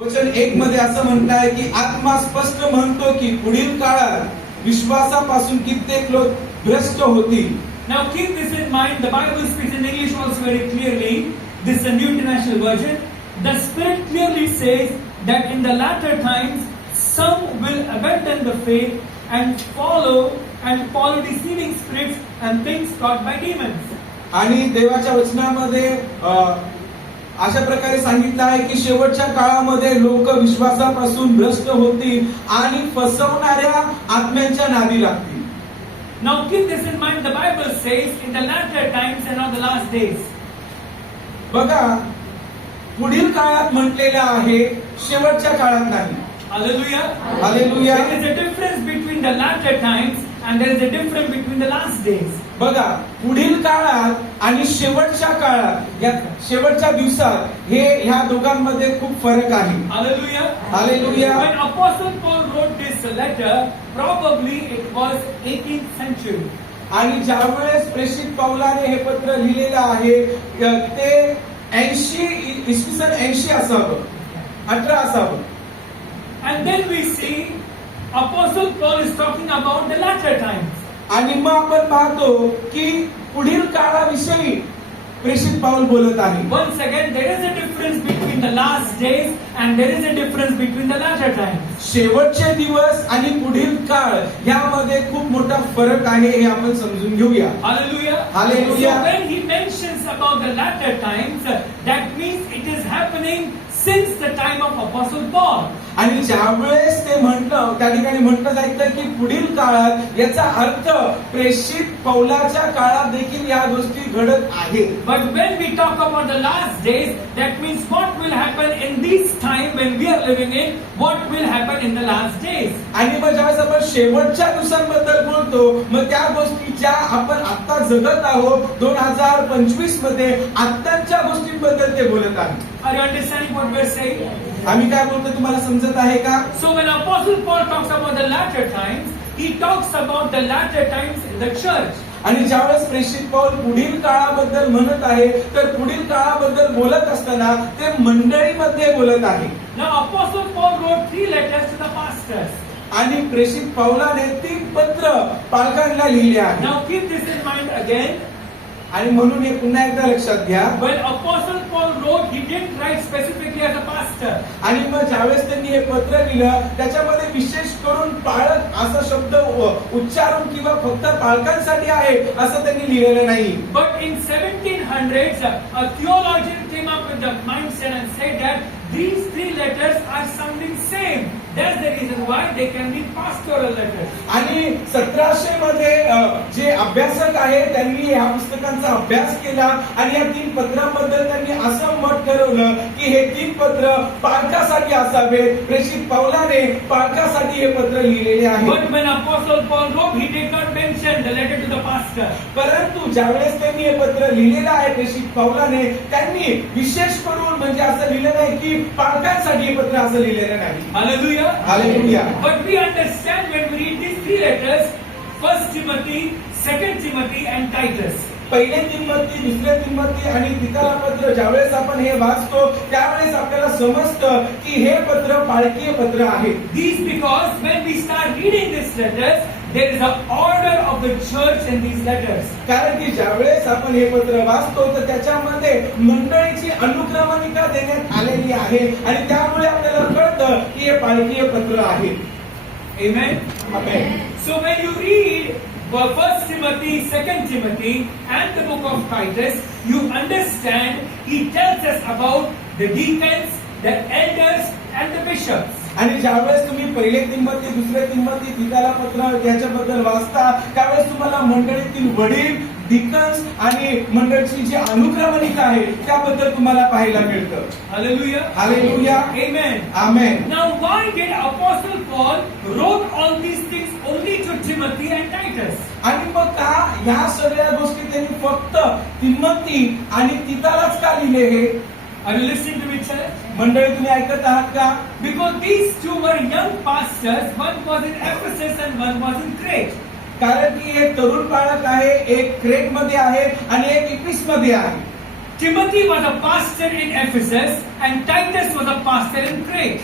वचन 1 मध्ये असं म्हणताय की आत्मा स्पष्ट म्हणतो की पुढील काळात विश्वासापासून कित्येक लोक भ्रष्ट होतील. Now keep this in mind. The Bible speaks in English also very clearly. This is a New International Version. The Spirit clearly says that in the latter times some will abandon the faith and follow deceiving spirits and things taught by demons. आणि देवाच्या वचनामध्ये अशा प्रकारे सांगितलं आहे की शेवटच्या काळामध्ये लोक विश्वासापासून भ्रष्ट होतील आणि फसवणाऱ्या आत्म्यांच्या नादी लागतील. Now keep this in mind. The Bible says in the latter times and not the last days. बघा, पुढील काळात म्हटलेलं आहे, शेवटच्या काळात नाही. Hallelujah. Hallelujah. There is a difference between the latter times and there is a difference between the last days. बघा, पुढील काळात आणि शेवटच्या काळात, या शेवटच्या दिवसात ह्या दोघांमध्ये खूप फरक आहे. Hallelujah. Hallelujah. When Apostle Paul wrote this letter, probably it was 18th century. आणि ज्यावेळेस प्रेषित पौलाने हे पत्र लिहिलेलं आहे ते 80 असावं, 18 असावं. And then we see Apostle Paul is talking about the latter times. आणि मग आपण पाहतो की पुढील काळाविषयी प्रेषित पाऊल बोलत आहे. Once again, there is a difference between the last days and there is a difference between the latter times. शेवटचे दिवस आणि पुढील काळ यामध्ये खूप मोठा फरक आहे हे आपण समजून घेऊया. Hallelujah. Hallelujah. So when he mentions about the latter times, that means it is happening since the time of Apostle Paul. आणि ज्यावेळेस ते म्हटलं, त्या ठिकाणी म्हटलं जायचं की पुढील काळात, याचा अर्थ प्रेषित पौलाच्या काळात देखील या गोष्टी घडत आहेत. But when we talk about the last days, that means what will happen in this time when we are living in, what will happen in the last days. आणि मग ज्यावेळेस आपण शेवटच्या दिवसांबद्दल बोलतो, मग त्या गोष्टी ज्या आपण आता जगत आहोत 2025 मध्ये, आत्ताच्या गोष्टींबद्दल ते बोलत आहेत. Are you understanding what we are saying? आम्ही काय बोलतो तुम्हाला समजत आहे का? So when Apostle Paul talks about the latter times, he talks about the latter times in the church. आणि ज्यावेळेस प्रेषित पौल पुढील काळाबद्दल म्हणत आहे, तर पुढील काळाबद्दल बोलत असताना ते मंडळीमध्ये बोलत आहे. Now Apostle Paul wrote 3 letters to the pastors. आणि प्रेषित पौलाने 3 पत्र पालकांना लिहिले आहे. Now keep this in mind again. आणि म्हणून हे पुन्हा एकदा लक्षात घ्या. When Apostle Paul wrote, he didn't write specifically as a pastor. आणि मग ज्यावेळेस त्यांनी हे पत्र लिहिलं, त्याच्यामध्ये विशेष करून पाळक असा शब्द उच्चारून किंवा फक्त पालकांसाठी आहे असं त्यांनी लिहिलेलं नाही. But in 1700s, a theologian came up with the mindset and said that these 3 letters are sounding same. That's the reason why they can be pastoral letters. आणि 1700 मध्ये जे अभ्यासक आहे त्यांनी या पुस्तकांचा अभ्यास केला आणि या 3 पत्रांबद्दल त्यांनी असं मत ठरवलं की हे 3 पत्र पालकासाठी असावेत. प्रेषित पौलाने पालकासाठी हे पत्र लिहिलेले आहे. But when Apostle Paul wrote, he did not mention the letter to the pastor. परंतु ज्यावेळेस त्यांनी हे पत्र लिहिलेलं आहे प्रेषित पौलाने, त्यांनी विशेष करून म्हणजे असं लिहिलं नाही की पालकांसाठी हे पत्र असं लिहिलेलं नाही. Hallelujah. Hallelujah. But we understand when we read these 3 letters, 1 Timothy, 2 Timothy and Titus. पहिले तिमोथी, दुसरे तिमोथी आणि तितला पत्र ज्यावेळेस आपण हे वाचतो त्यावेळेस आपल्याला समजतं की हे पत्र पालकीय पत्र आहे. These because when we start reading these letters, there is an order of the church in these letters. कारण की ज्यावेळेस आपण हे पत्र वाचतो तर त्याच्यामध्ये मंडळीची अनुक्रमणिका देण्यात आलेली आहे आणि त्यामुळे आपल्याला कळतं की हे पालकीय पत्र आहे. Amen. Amen. So when you read 1 Timothy, 2 Timothy and the book of Titus, you understand he tells us about the deacons, the elders and the bishops. आणि ज्यावेळेस तुम्ही पहिले तिमोथी, दुसरे तिमोथी, तितला पत्र याच्याबद्दल वाचता त्यावेळेस तुम्हाला मंडळीतील वडील, डिकन्स आणि मंडळीची जी अनुक्रमणिका आहे त्याबद्दल तुम्हाला पाहायला मिळतं. Hallelujah. Hallelujah. Amen. Amen. Now why did Apostle Paul wrote all these things only to Timothy and Titus? आणि मग का ह्या सगळ्या गोष्टी त्यांनी फक्त तिमोथी आणि तितालाच का लिहिले हे? Are you listening to me, church? मंडळी तुम्ही ऐकत आहात का? Because these 2 were young pastors. One was in Ephesus and one was in Crete. कारण की एक तरुण बाळक आहे, एक क्रेट मध्ये आहे आणि एक इफिस मध्ये आहे. Timothy was a pastor in Ephesus and Titus was a pastor in Crete.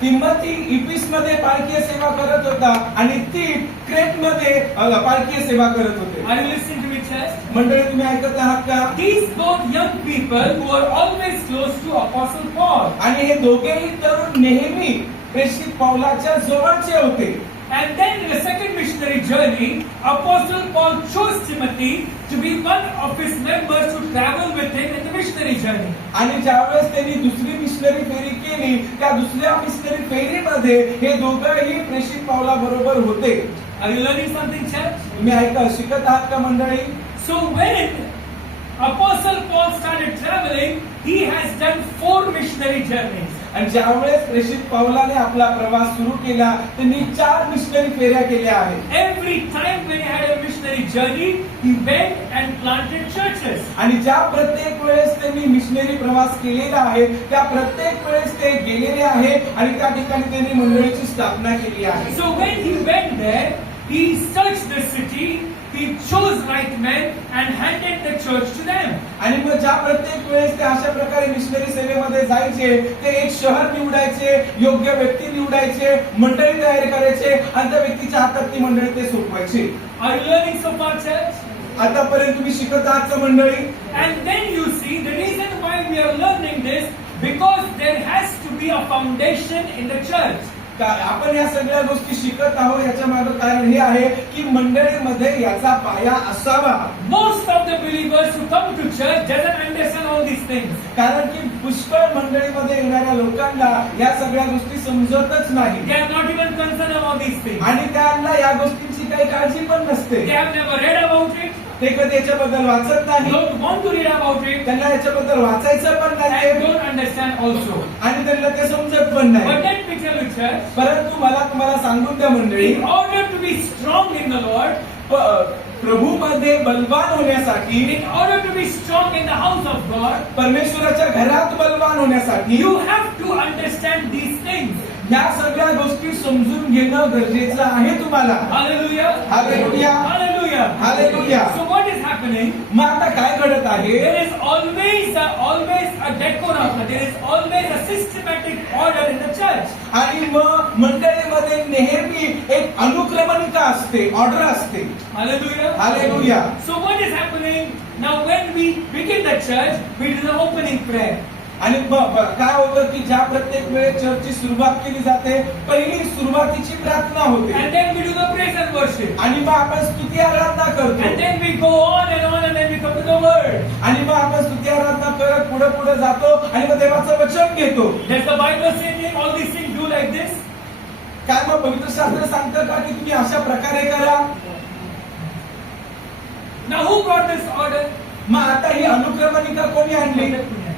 Timothy इफिसमध्ये पालकीय सेवा करत होता आणि ती क्रेटमध्ये पालकीय सेवा करत होते. Are you listening to me, church? मंडळी, तुम्ही ऐकत आहात का? These both young people who were always close to Apostle Paul. आणि हे दोघेही तरुण नेहमी प्रेषित पौलाच्या जवळचे होते. And then in the second missionary journey, Apostle Paul chose Timothy to be one of his members to travel with him in the missionary journey. आणि ज्यावेळेस त्यांनी दुसरी मिशनरी फेरी केली, त्या दुसऱ्या मिशनरी फेरीमध्ये हे दोघंही प्रेषित पौला बरोबर होते. Are you learning something, church? तुम्ही शिकत आहात का मंडळी? So when Apostle Paul started traveling, he has done 4 missionary journeys. आणि ज्यावेळेस प्रेषित पौलाने आपला प्रवास सुरू केला, त्यांनी 4 मिशनरी फेऱ्या केल्या आहेत. Every time when he had a missionary journey, he went and planted churches. आणि ज्या प्रत्येक वेळेस त्यांनी मिशनरी प्रवास केलेला आहे, त्या प्रत्येक वेळेस ते गेलेले आहे आणि त्या ठिकाणी त्यांनी मंडळीची स्थापना केली आहे. So when he went there, he searched the city, he chose right men and handed the church to them. आणि मग ज्या प्रत्येक वेळेस ते अशा प्रकारे मिशनरी सेवेमध्ये जायचे, ते एक शहर निवडायचे, योग्य व्यक्ती निवडायचे, मंडळी तयार करायचे आणि त्या व्यक्तीच्या हातात ती मंडळी ते सोपवायचे. Are you learning so far, church? आतापर्यंत तुम्ही शिकत आहात का मंडळी? And then you see the reason why we are learning this, because there has to be a foundation in the church. आपण या सगळ्या गोष्टी शिकत आहोत, याच्या मागे कारण हे आहे की मंडळीमध्ये याचा पाया असावा. Most of the believers who come to church doesn't understand all these things. कारण की पुष्कळ मंडळीमध्ये येणाऱ्या लोकांना या सगळ्या गोष्टी समजतच नाही They are not even concerned about these things. आणि त्यांना या गोष्टींची काही काळजी पण नसते. They have never read about it. ते कधी याच्याबद्दल वाचत नाही, Don't want to read about it. त्यांना याच्याबद्दल वाचायचं पण And नाही don't understand also. आणि त्यांना ते समजत पण But नाही. let me tell you, church, परंतु मला तुम्हाला सांगून द्या मंडळी, in order to be strong in the Lord, प्रभूमध्ये बलवान होण्यासाठी, in order to be strong in the house of God, परमेश्वराच्या घरात बलवान होण्यासाठी you have to understand these things. या सगळ्या गोष्टी समजून घेणं गरजेचं आहे तुम्हाला. Hallelujah. Hallelujah. Hallelujah. Hallelujah. So what is happening? मग आता काय घडत आहे? There is always a decorum. There is always a systematic order in the church. आणि मग मंडळीमध्ये नेहमी एक अनुक्रमणिका असते, ऑर्डर असते. Hallelujah. Hallelujah. So what is happening? Now when we begin the church, we do the opening prayer. आणि काय होतं की ज्या प्रत्येक वेळेस चर्चची सुरुवात केली जाते, पहिली सुरुवातीची प्रार्थना होते And then we do the praise and worship. आणि मग आपण स्तुती आराधना And करतो then we go on and then we come to the word. आणि मग आपण स्तुती आराधना करत पुढे पुढे जातो आणि मग देवाचं वचन घेतो. Does the Bible say all these things do like this? काय मग पवित्र शास्त्र सांगतं का की तुम्ही अशा प्रकारे करा? Now who brought this order? मग आता ही अनुक्रमणिका कोणी आणली?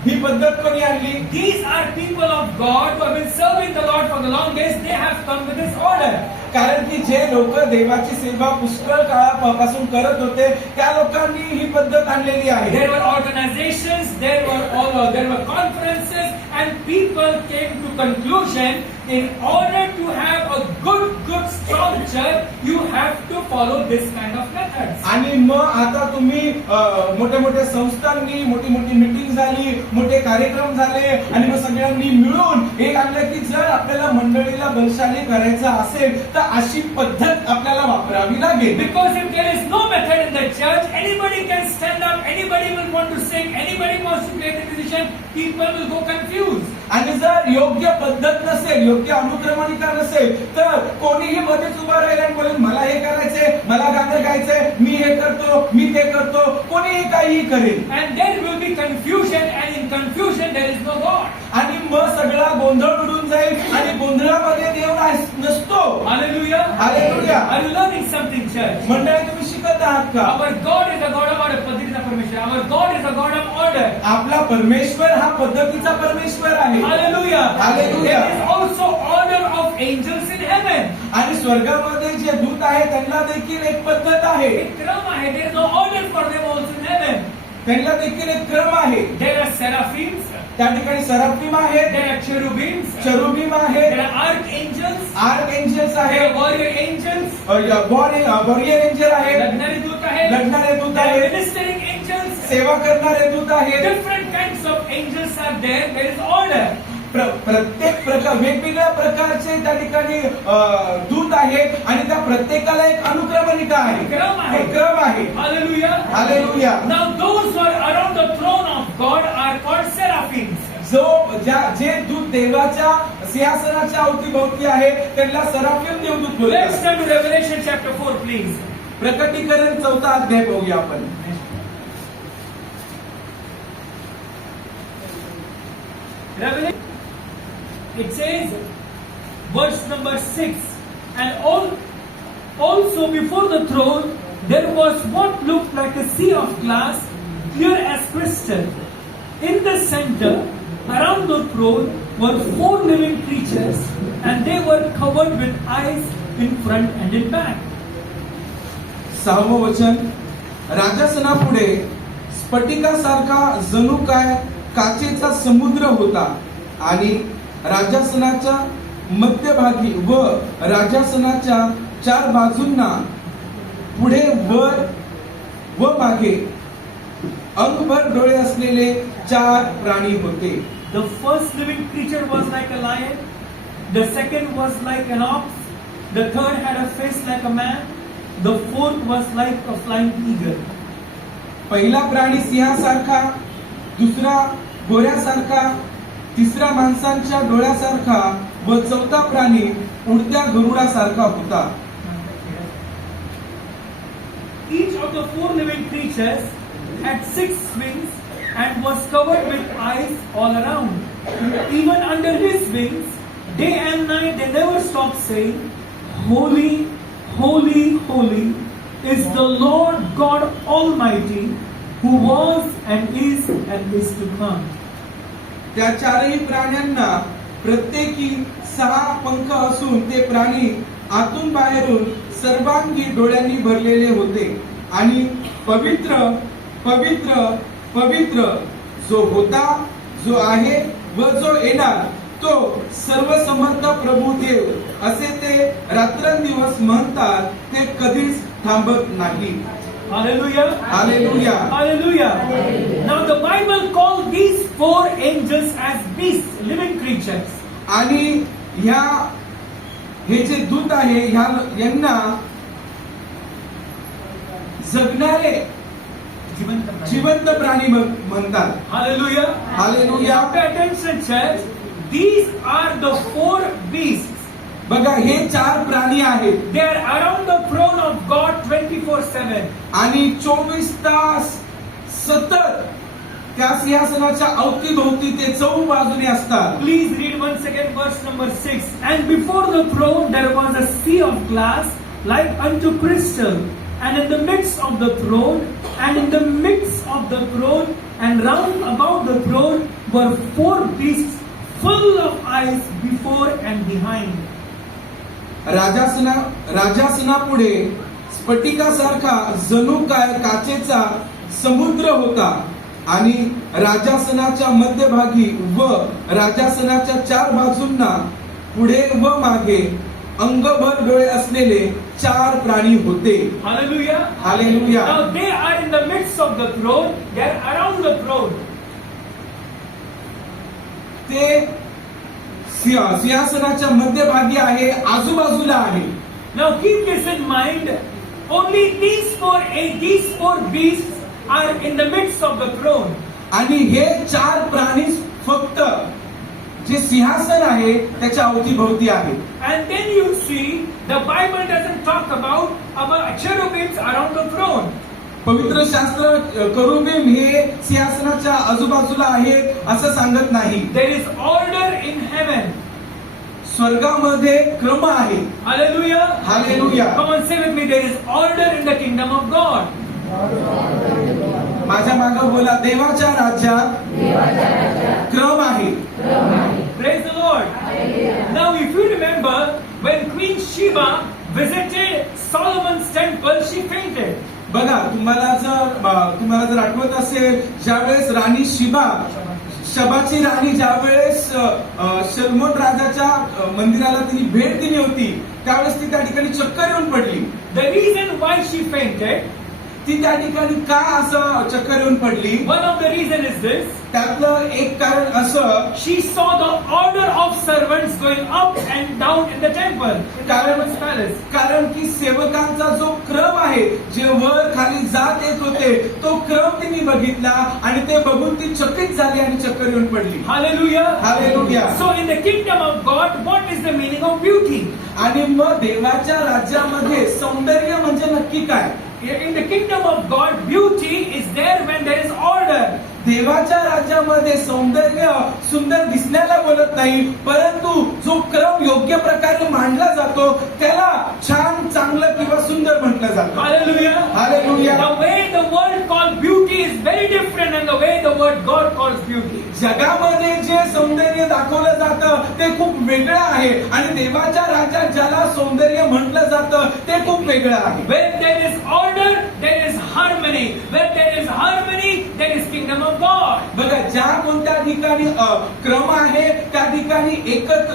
ही पद्धत कोणी आणली? These are people of God who have been serving the Lord for the longest. They have come with this order. कारण की जे लोक देवाची सेवा पुष्कळ काळापासून करत होते, त्या लोकांनी ही पद्धत आणलेली आहे. There were organizations, there were conferences, and people came to conclusion. In order to have a good strong church, you have to follow this kind of methods. आणि मग आता तुम्ही मोठ्या मोठ्या संस्थांनी मोठी मोठी मीटिंग झाली, मोठे कार्यक्रम झाले आणि मग सगळ्यांनी मिळून एक आणलं की जर आपल्याला मंडळीला बलशाली करायचं असेल तर अशी पद्धत आपल्याला वापरावी लागेल. Because if there is no method in the church, anybody can stand up, anybody will want to sing, anybody wants to play the musician, people will go confused. आणि जर योग्य पद्धत नसेल, योग्य अनुक्रमणिका नसेल, तर कोणीही मध्येच उभा राहील आणि बोलेल मला हे करायचंय, मला गाणं गायचंय, मी हे करतो, मी ते करतो, कोणीही काहीही करेल. And there will be confusion, and in confusion there is no God. आणि मग सगळा गोंधळ उडून जाईल आणि गोंधळामध्ये देव नसतो. Hallelujah. Hallelujah. Are you learning something, church? मंडळी, तुम्ही शिकत आहात का? Our God is a God of order. पद्धतीचा परमेश्वर. Our God is a God of order. आपला परमेश्वर हा पद्धतीचा परमेश्वर आहे. Hallelujah. Hallelujah. There is also order of angels in heaven. आणि स्वर्गामध्ये जे दूत आहेत त्यांना देखील एक पद्धत आहे. एक क्रम आहे. There is no order for them also in heaven. त्यांना देखील एक क्रम आहे. There are seraphims. त्या ठिकाणी सराफिम आहेत, There are cherubims. चरुबीम आहेत, There are archangels. Archangels There आहेत, are warrior angels. Warrior angel आहेत, लढणारे दूत आहेत. लढणारे दूत There are आहेत, ministering angels. सेवा करणारे दूत आहेत. Different kinds of angels are there. There is order. प्रत्येक प्रकार वेगवेगळ्या प्रकारचे त्या ठिकाणी दूत आहेत आणि त्या प्रत्येकाला एक अनुक्रमणिका आहे, क्रम आहे. एक क्रम आहे. Hallelujah. Hallelujah. Now those who are around the throne of God are called seraphims. जे दूत देवाच्या सिंहासनाच्या अवतीभोवती आहे त्यांना सराफीम देवदूत Let's बोलतात. turn to Revelation chapter 4, please. प्रकटीकरण 4 अध्याय बघूया आपण. Revelation, it says, verse number 6, and also before the throne there was what looked like a sea of glass, clear as crystal. In the center, around the throne, were 4 living creatures, and they were covered with eyes in front and in back. 6वं वचन, राजासनापुढे स्फटिकासारखा जणू काय काचेचा समुद्र होता आणि राजासनाच्या मध्यभागी व राजासनाच्या 4 बाजूंना पुढे वर व मागे अंगभर डोळे असलेले 4 प्राणी होते. The first living creature was like a lion, the second was like an ox, the third had a face like a man, the fourth was like a flying eagle. पहिला प्राणी सिंहासारखा, दुसरा घोड्यासारखा, तिसरा माणसांच्या डोळ्यासारखा व चौथा प्राणी उडत्या गरुडासारखा होता. Each of the 4 living creatures had 6 wings and was covered with eyes all around. Even under his wings, day and night they never stopped saying, Holy, holy, holy is the Lord God Almighty, who was and is to come. त्या 4ही प्राण्यांना प्रत्येकी 6 पंख असून ते प्राणी आतून बाहेरून सर्वांगी डोळ्यांनी भरलेले होते आणि पवित्र पवित्र पवित्र जो होता, जो आहे व जो येणार तो सर्वसमर्थ प्रभू देव असे ते रात्रंदिवस म्हणतात. ते कधीच थांबत नाही. Hallelujah. Hallelujah. Hallelujah. Now the Bible called these 4 angels as beasts, living creatures. आणि हे जे दूत आहे यांना जगणारे जिवंत प्राणी म्हणतात. Hallelujah. Hallelujah. Now pay attention, church. These are the 4 beasts. बघा, हे 4 प्राणी आहेत. They are around the throne of God 24/7. आणि 24 तास सतत त्या सिंहासनाच्या अवतीभोवती ते चौबाजूने असतात. Please read once again verse number 6. And before the throne there was a sea of glass like unto crystal, and in the midst of the throne, and in the midst of the throne, and round about the throne were 4 beasts full of eyes before and behind. राजासनापुढे स्फटिकासारखा जणू काय काचेचा समुद्र होता आणि राजासनाच्या मध्यभागी व राजासनाच्या 4 बाजूंना पुढे व मागे अंगभर डोळे असलेले 4 प्राणी होते. Hallelujah. Hallelujah. Now they are in the midst of the throne. They are around the throne. ते सिंहासनाच्या मध्यभागी आहे, आजूबाजूला आहे. Now keep this in mind. Only these four beasts are in the midst of the throne. आणि हे 4 प्राणी फक्त जे सिंहासन आहे त्याच्या अवतीभोवती आहेत. And then you see the Bible doesn't talk about cherubims around the throne. पवित्र शास्त्र करुबीम हे सिंहासनाच्या आजूबाजूला आहेत असं सांगत नाही. There is order in heaven. स्वर्गामध्ये क्रम आहे. Hallelujah. Hallelujah. Come on, say with me. There is order in the kingdom of God. माझ्या मागे बोला, देवाच्या राज्यात क्रम आहे. Praise the Lord. Now, if you remember, when Queen Sheba visited Solomon's temple, she fainted. बघा, तुम्हाला जर आठवत असेल, ज्यावेळेस राणी शबाची राणी ज्यावेळेस शलोमोन राजाच्या मंदिराला तिने भेट दिली होती त्यावेळेस ती त्या ठिकाणी चक्कर येऊन पडली. The reason why she fainted, ती त्या ठिकाणी का असं चक्कर येऊन पडली? One of the reason is this. त्यातलं एक कारण असं, She saw the order of servants going up and down in the temple, in Solomon's palace. कारण की सेवकांचा जो क्रम आहे, जे वर खाली जात येत होते, तो क्रम तिने बघितला आणि ते बघून ती चकित झाली आणि चक्कर येऊन पडली. Hallelujah. Hallelujah. So in the kingdom of God, what is the meaning of beauty? आणि मग देवाच्या राज्यामध्ये सौंदर्य म्हणजे नक्की काय? In the kingdom of God, beauty is there when there is order. देवाच्या राज्यामध्ये सौंदर्य सुंदर दिसण्याला बोलत नाही, परंतु जो क्रम योग्य प्रकारे मांडला जातो त्याला छान, चांगलं किंवा सुंदर म्हटलं जातं. Hallelujah. Hallelujah. The way the world calls beauty is very different than the way the word God calls beauty. जगामध्ये जे सौंदर्य दाखवलं जातं ते खूप वेगळं आहे आणि देवाच्या राज्यात ज्याला सौंदर्य म्हटलं जातं ते खूप वेगळं आहे. Where there is order, there is harmony. Where there is harmony, there is kingdom of God. बघा, ज्या कोणत्या ठिकाणी क्रम आहे त्या ठिकाणी एकत्व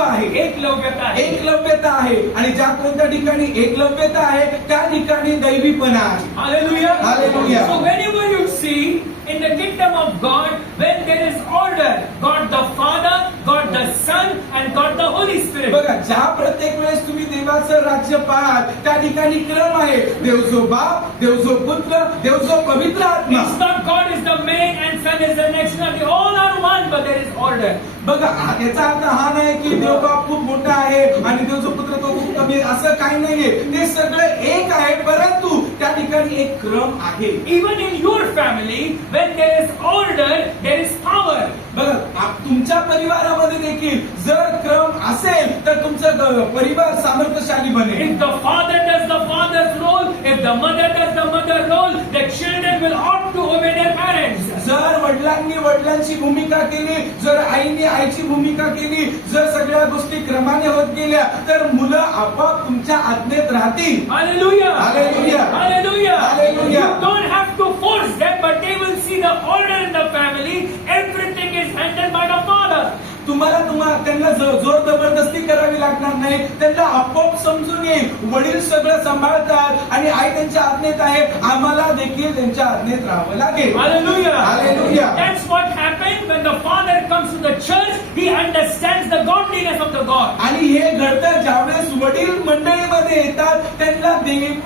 आहे, एकलव्यता आहे. एकलव्यता आहे आणि ज्या कोणत्या ठिकाणी एकलव्यता आहे त्या ठिकाणी दैवीपणा आहे. Hallelujah. Hallelujah. So whenever you see in the kingdom of God, when there is order, God the Father, God the Son, and God the Holy Spirit. बघा, ज्या प्रत्येक वेळेस तुम्ही देवाचं राज्य पाहाल त्या ठिकाणी क्रम आहे. देव जो बाप, देव जो पुत्र, देव जो पवित्र आत्मा. It's not God is the main and Son is the next. Not they all are one, but there is order. बघा, याचा अर्थ हा नाही की देव बाप खूप मोठा आहे आणि देव जो पुत्र तो खूप कमी आहे, असं काही नाहीये. ते सगळं एक आहे, परंतु त्या ठिकाणी एक क्रम आहे. Even in your family, when there is order, there is power. बघा, तुमच्या परिवारामध्ये देखील जर क्रम असेल तर तुमचं परिवार सामर्थ्यशाली बनेल. If the father does the father's role, if the mother does the mother's role, the children will ought to obey their parents. जर वडिलांनी वडिलांची भूमिका केली, जर आईने आईची भूमिका केली, जर सगळ्या गोष्टी क्रमाने होत गेल्या तर मुलं आपोआप तुमच्या आज्ञेत राहतील. Hallelujah. Hallelujah. Hallelujah. Hallelujah. You don't have to force them, but they will see the order in the family. Everything is handled by the father. तुम्हाला त्यांना जोर जबरदस्ती करावी लागणार नाही. त्यांना आपोआप समजून येईल वडील सगळं सांभाळतात आणि आई त्यांच्या आज्ञेत आहे, आम्हाला देखील त्यांच्या आज्ञेत राहावं लागेल. Hallelujah. Hallelujah. That's what happened when the father comes to the church. He understands the godliness of the God. आणि हे घडतं ज्यावेळेस वडील मंडळीमध्ये येतात त्यांना देवी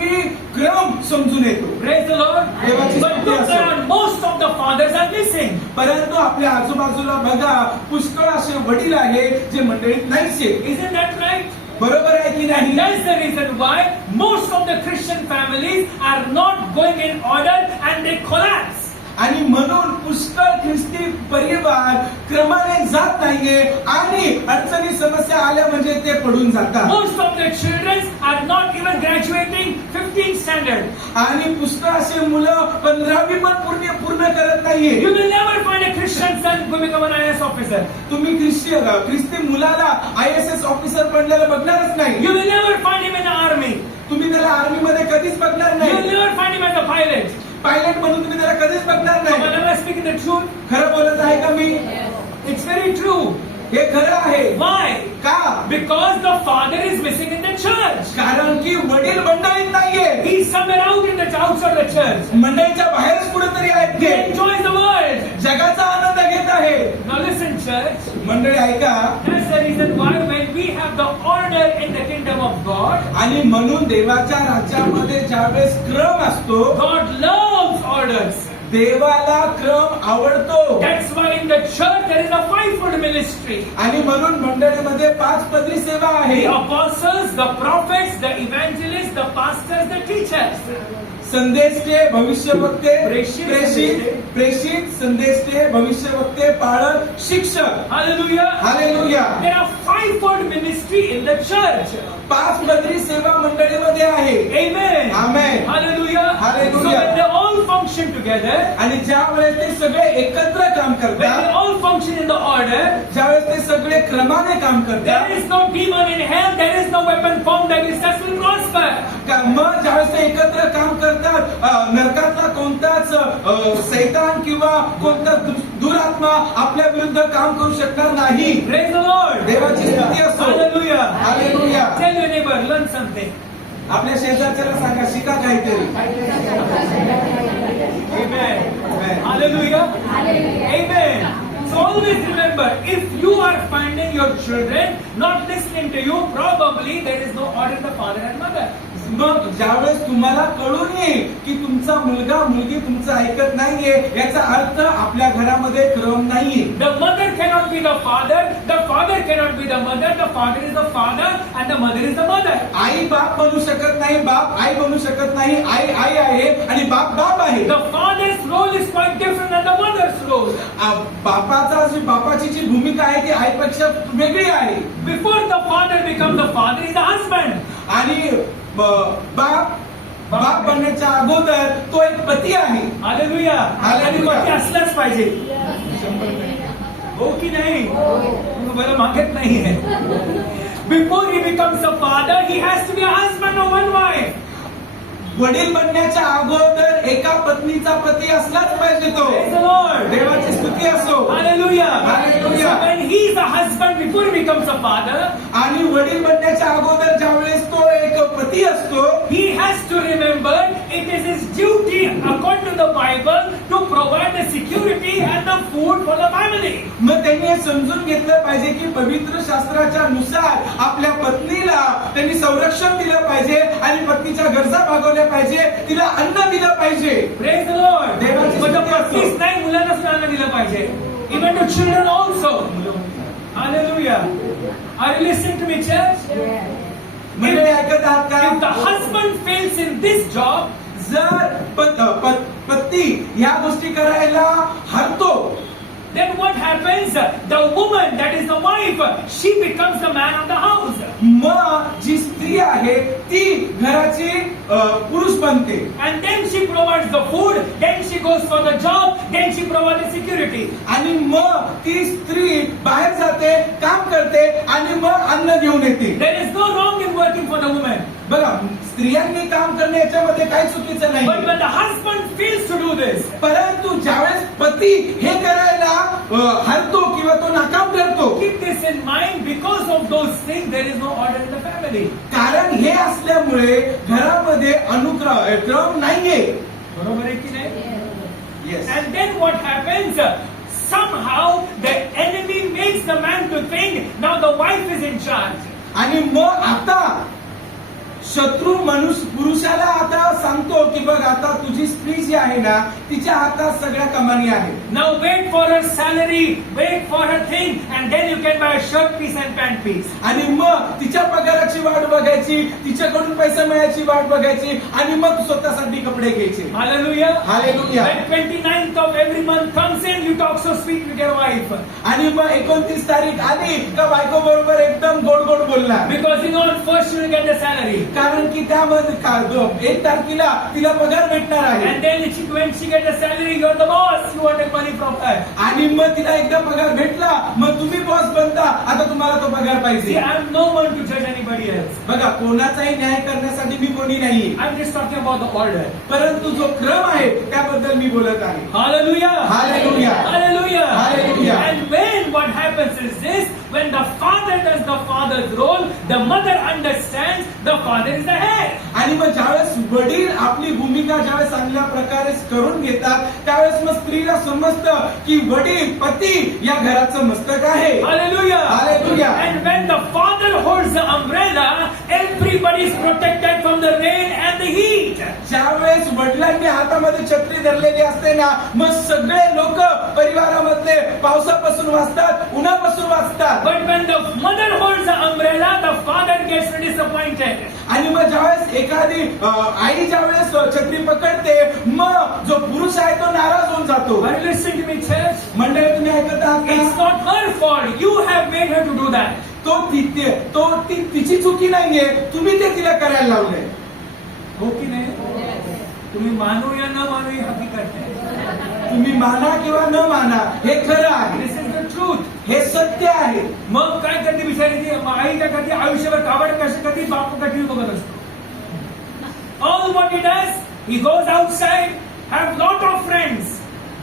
क्रम समजून येतो. Praise the Lord. देवाची But स्तुती look असो. around, most of the fathers are missing. परंतु आपल्या आजूबाजूला बघा, पुष्कळ असे वडील आहेत जे मंडळीत नाहीच आहेत. Isn't that right? बरोबर आहे की नाही? And that's the reason why most of the Christian families are not going in order and they collapse. आणि म्हणून पुष्कळ ख्रिस्ती परिवार क्रमाने जात नाहीये आणि अडचणी समस्या आल्या म्हणजे ते पडून जातात. Most of the children are not even graduating 15th standard. आणि पुष्कळ असे मुलं 15वी पण पूर्ण करत नाहीये. You will never find a Christian son who become an IAS officer. तुम्ही ख्रिस्ती मुलाला IAS ऑफिसर बनलेलं बघणारच नाही. You will never find him in the army. तुम्ही त्याला आर्मी मध्ये कधीच बघणार You will नाही. never find him as a pilot. Pilot म्हणून तुम्ही त्याला कधीच बघणार But नाही. am I speaking the truth? खरं बोलत आहे का मी? It's very true. हे खरं आहे. Why? का? Because the father is missing in the church. कारण की वडील मंडळीत नाहीये. He's somewhere out in the outside the church. मंडळीच्या बाहेरच कुठेतरी आहेत He ते. enjoys the world. जगाचा आनंद घेत आहे. Now listen, church. मंडळी ऐका, That's the reason why when we have the order in the kingdom of God, आणि म्हणून देवाच्या राज्यामध्ये ज्यावेळेस क्रम असतो, God loves orders. देवाला क्रम आवडतो. That's why in the church there is a fivefold ministry. आणि म्हणून मंडळीमध्ये 5 पदरी सेवा The आहे. apostles, the prophets, the evangelists, the pastors, the teachers. संदेष्टे, भविष्यवक्ते, प्रेषित, प्रेषित, संदेष्टे, भविष्यवक्ते, पाळक, शिक्षक. Hallelujah. Hallelujah. There are fivefold ministry in the church. 5 पदरी सेवा मंडळीमध्ये आहे. Amen. Amen. Hallelujah. Hallelujah. So when they all function together, आणि ज्या वेळेस ते सगळे एकत्र काम when they करतात, all function in the order, ज्यावेळेस ते सगळे क्रमाने काम करतात, there is no demon in hell, there is no weapon formed against us will prosper. मग ज्यावेळेस ते एकत्र काम करतात, नरकातला कोणताच सैतान किंवा कोणता दुरात्मा आपल्या विरुद्ध काम करू शकणार नाही. Praise the Lord. देवाची स्तुती असो. Hallelujah. Hallelujah. Tell your neighbor, learn something. आपल्या शेजारच्याला सांगा, शिका काहीतरी. Amen. Hallelujah. Amen. So always remember, if you are finding your children not listening to you, probably there is no order in the father and mother. मग ज्यावेळेस तुम्हाला कळून येईल की तुमचा मुलगा मुलगी तुमचं ऐकत नाहीये, याचा अर्थ आपल्या घरामध्ये क्रम नाहीये. The mother cannot be the father cannot be the mother, the father is the father and the mother is the mother. आई बाप बनू शकत नाही, बाप आई बनू शकत नाही. आई आई आहे आणि बाप बाप आहे. The father's role is quite different than the mother's role. बापाची जी भूमिका आहे ती आईपेक्षा वेगळी आहे. Before the father becomes the father, is the husband. आणि बाप बनण्याच्या अगोदर तो एक पती आहे. Hallelujah. आणि पती असलाच पाहिजे. हो की नाही? मला मागत नाहीये. Before he becomes a father, he has to be a husband of one wife. वडील बनण्याच्या अगोदर एका पत्नीचा पती असलाच पाहिजे तो. Praise the Lord. देवाची स्तुती असो. Hallelujah. Hallelujah. So when he is a husband before he becomes a father, आणि वडील बनण्याच्या अगोदर ज्यावेळेस तो एक पती असतो, he has to remember it is his duty according to the Bible to provide the security and the food for the family. मग त्यांनी हे समजून घेतलं पाहिजे की पवित्र शास्त्राच्या नुसार आपल्या पत्नीला त्यांनी संरक्षण दिलं पाहिजे आणि पत्नीच्या गरजा भागवल्या पाहिजे, तिला अन्न दिलं पाहिजे. Praise the Lord. देवाची But the स्तुती असो. पत्नीच नाही, मुलांना सुद्धा अन्न दिलं पाहिजे. Even to children also. Hallelujah. Are you listening to me, church? म्हणजे ऐकत आहात If the का? husband fails in this job, जर पती ह्या गोष्टी करायला हरतो, then what happens? The woman, that is the wife, she becomes the man of the house. मग जी स्त्री आहे ती घराची पुरुष बनते. And then she provides the food, then she goes for the job, then she provides the security. आणि मग ती स्त्री बाहेर जाते, काम करते आणि मग अन्न घेऊन येते. There is no wrong in working for the woman. बघा, स्त्रियांनी काम करणे याच्यामध्ये काही चुकीचं नाही. But when the husband fails to do this, परंतु ज्यावेळेस पती हे करायला हरतो किंवा तो नाकाम करतो, keep this in mind, because of those things there is no order in the family. कारण हे असल्यामुळे घरामध्ये क्रम नाहीये. बरोबर आहे की नाही? Yes. And then what happens? Somehow the enemy makes the man to think now the wife is in charge. आणि मग आता शत्रू पुरुषाला आता सांगतो की बघ, आता तुझी स्त्री जी आहे ना तिच्या हातात सगळ्या कमानी आहेत. Now wait for her salary, wait for her thing, and then you can buy a shirt piece and pant piece. आणि मग तिच्या पगाराची वाट बघायची, तिच्याकडून पैसा मिळायची वाट बघायची आणि मग स्वतःसाठी कपडे घ्यायचे. Hallelujah. Hallelujah. When 29th of every month comes in, you talk so sweet with your wife. आणि मग 29 तारीख आली का बायको बरोबर एकदम गोड गोड बोलणार. Because you know first you will get the salary. कारण की त्यामध्ये 1 तारखेला तिला पगार भेटणार आहे. And then when she gets the salary, you're the boss. You want to take money from her. आणि मग तिला एकदा पगार भेटला, मग तुम्ही बॉस बनता, आता तुम्हाला तो पगार See, पाहिजे. I'm no one to judge anybody else. बघा, कोणाचाही न्याय करण्यासाठी मी कोणी नाही, I'm just talking about the order. परंतु जो क्रम आहे त्याबद्दल मी बोलत आहे. Hallelujah. Hallelujah. Hallelujah. Hallelujah. And when what happens is this, when the father does the father's role, the mother understands the father is the head. आणि मग ज्यावेळेस वडील आपली भूमिका ज्यावेळेस चांगल्या प्रकारे करून घेतात, त्यावेळेस मग स्त्रीला समजतं की वडील पती या घराचं मस्तक आहे. Hallelujah. Hallelujah. And when the father holds the umbrella, everybody is protected from the rain and the heat. ज्यावेळेस वडिलांनी हातामध्ये छत्री धरलेली असते ना, मग सगळे लोक परिवारामधले पावसापासून वाचतात, उन्हापासून वाचतात. But when the mother holds the umbrella, the father gets disappointed. आणि मग ज्यावेळेस एखादी आई ज्यावेळेस छत्री पकडते, मग जो पुरुष आहे तो नाराज होऊन जातो. Are you listening to me, church? मंडळी, तुम्ही ऐकत आहात It's का? not her fault. You have made her to do that. तिची चुकी नाहीये, तुम्ही ते तिला करायला लावलंय. हो की नाही? तुम्ही मानू या न मानू ही हकीकत आहे. तुम्ही माना किंवा न माना, हे खरं आहे, This is the truth. हे सत्य आहे. मग काय करते बिचारी ती आई काय करते, आयुष्यभर कावड कशी करते, बाप कशी बघत असतो. All what he does, he goes outside, have lot of friends,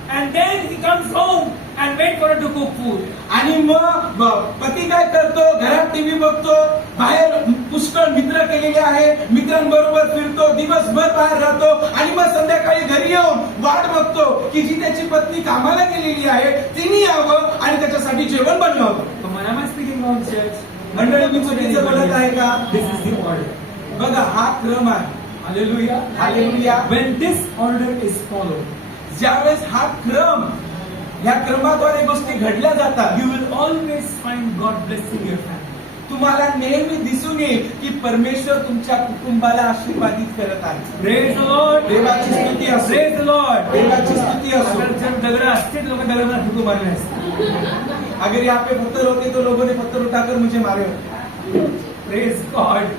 and then he comes home and wait for her to cook food. आणि मग पती काय करतो, घरात टीव्ही बघतो, बाहेर पुष्कळ मित्र केलेले आहे, मित्रांबरोबर फिरतो, दिवसभर बाहेर राहतो आणि मग संध्याकाळी घरी येऊन वाट बघतो की जी त्याची पत्नी कामाला गेलेली आहे तिने यावं आणि त्याच्यासाठी जेवण बनवावं. Come on, am I speaking wrong, church? मंडळी, मी चुकीचं बोलत आहे का? This is the order. बघा, हा क्रम आहे. Hallelujah. Hallelujah. When this order is followed, ज्यावेळेस हा क्रम, या क्रमाद्वारे गोष्टी घडल्या जातात, you will always find God blessing your family. तुम्हाला नेहमी दिसून येईल की परमेश्वर तुमच्या कुटुंबाला आशीर्वादित करत आहे. Praise the Lord. देवाची स्तुती असो. Praise the Lord. देवाची स्तुती असो. अगर जब दगड़ असते लोग दगड़ में ठुको मारने असते. अगर यहाँ पे पत्थर होते तो लोगों ने पत्थर उठाकर मुझे मारे होते. Praise God.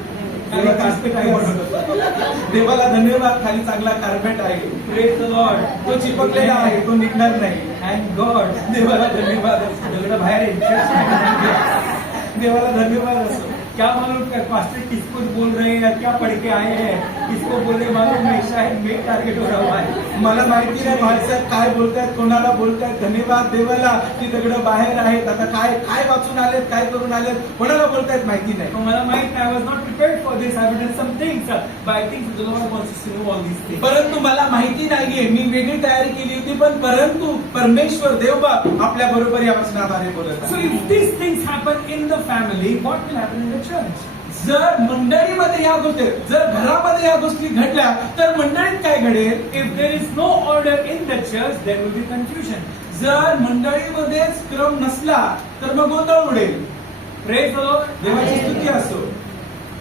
खाली कार्पेट आहे. देवाला धन्यवाद, खाली चांगला कार्पेट आहे. Praise the Lord. तो चिपकलेला आहे, तो निघणार नाही. Thank God. देवाला धन्यवाद असो. दगड़ बाहर है. church में. देवाला धन्यवाद असो. क्या मालूम क्या पास्टर किसको बोल रहे हैं या क्या पढ़ के आए हैं, किसको बोल रहे मालूम नहीं, शायद मैं टारगेट हो रहा है. मला माहिती नाही माणसं काय बोलतायत, कोणाला बोलतायत. धन्यवाद देवाला की दगडं बाहेर आहेत. आता काय काय वाचून आलेत, काय करून आलेत, कोणाला बोलतायत माहिती नाही. तो मला माहित नाही. I was not prepared for this. I have done some things, but I think the Lord wants us to know all these things. परंतु मला माहिती नाहीये, मी वेगळी तयारी केली होती, पण परंतु परमेश्वर देवबा आपल्या बरोबर या वचनाद्वारे बोलत So आहे. if these things happen in the family, what will happen in the church? जर मंडळीमध्ये या गोष्टी, जर घरामध्ये या गोष्टी घडल्या तर मंडळीत काय घडेल? If there is no order in the church, there will be confusion. जर मंडळीमध्येच क्रम नसला तर मग गोंधळ उडेल. Praise the Lord. देवाची स्तुती असो.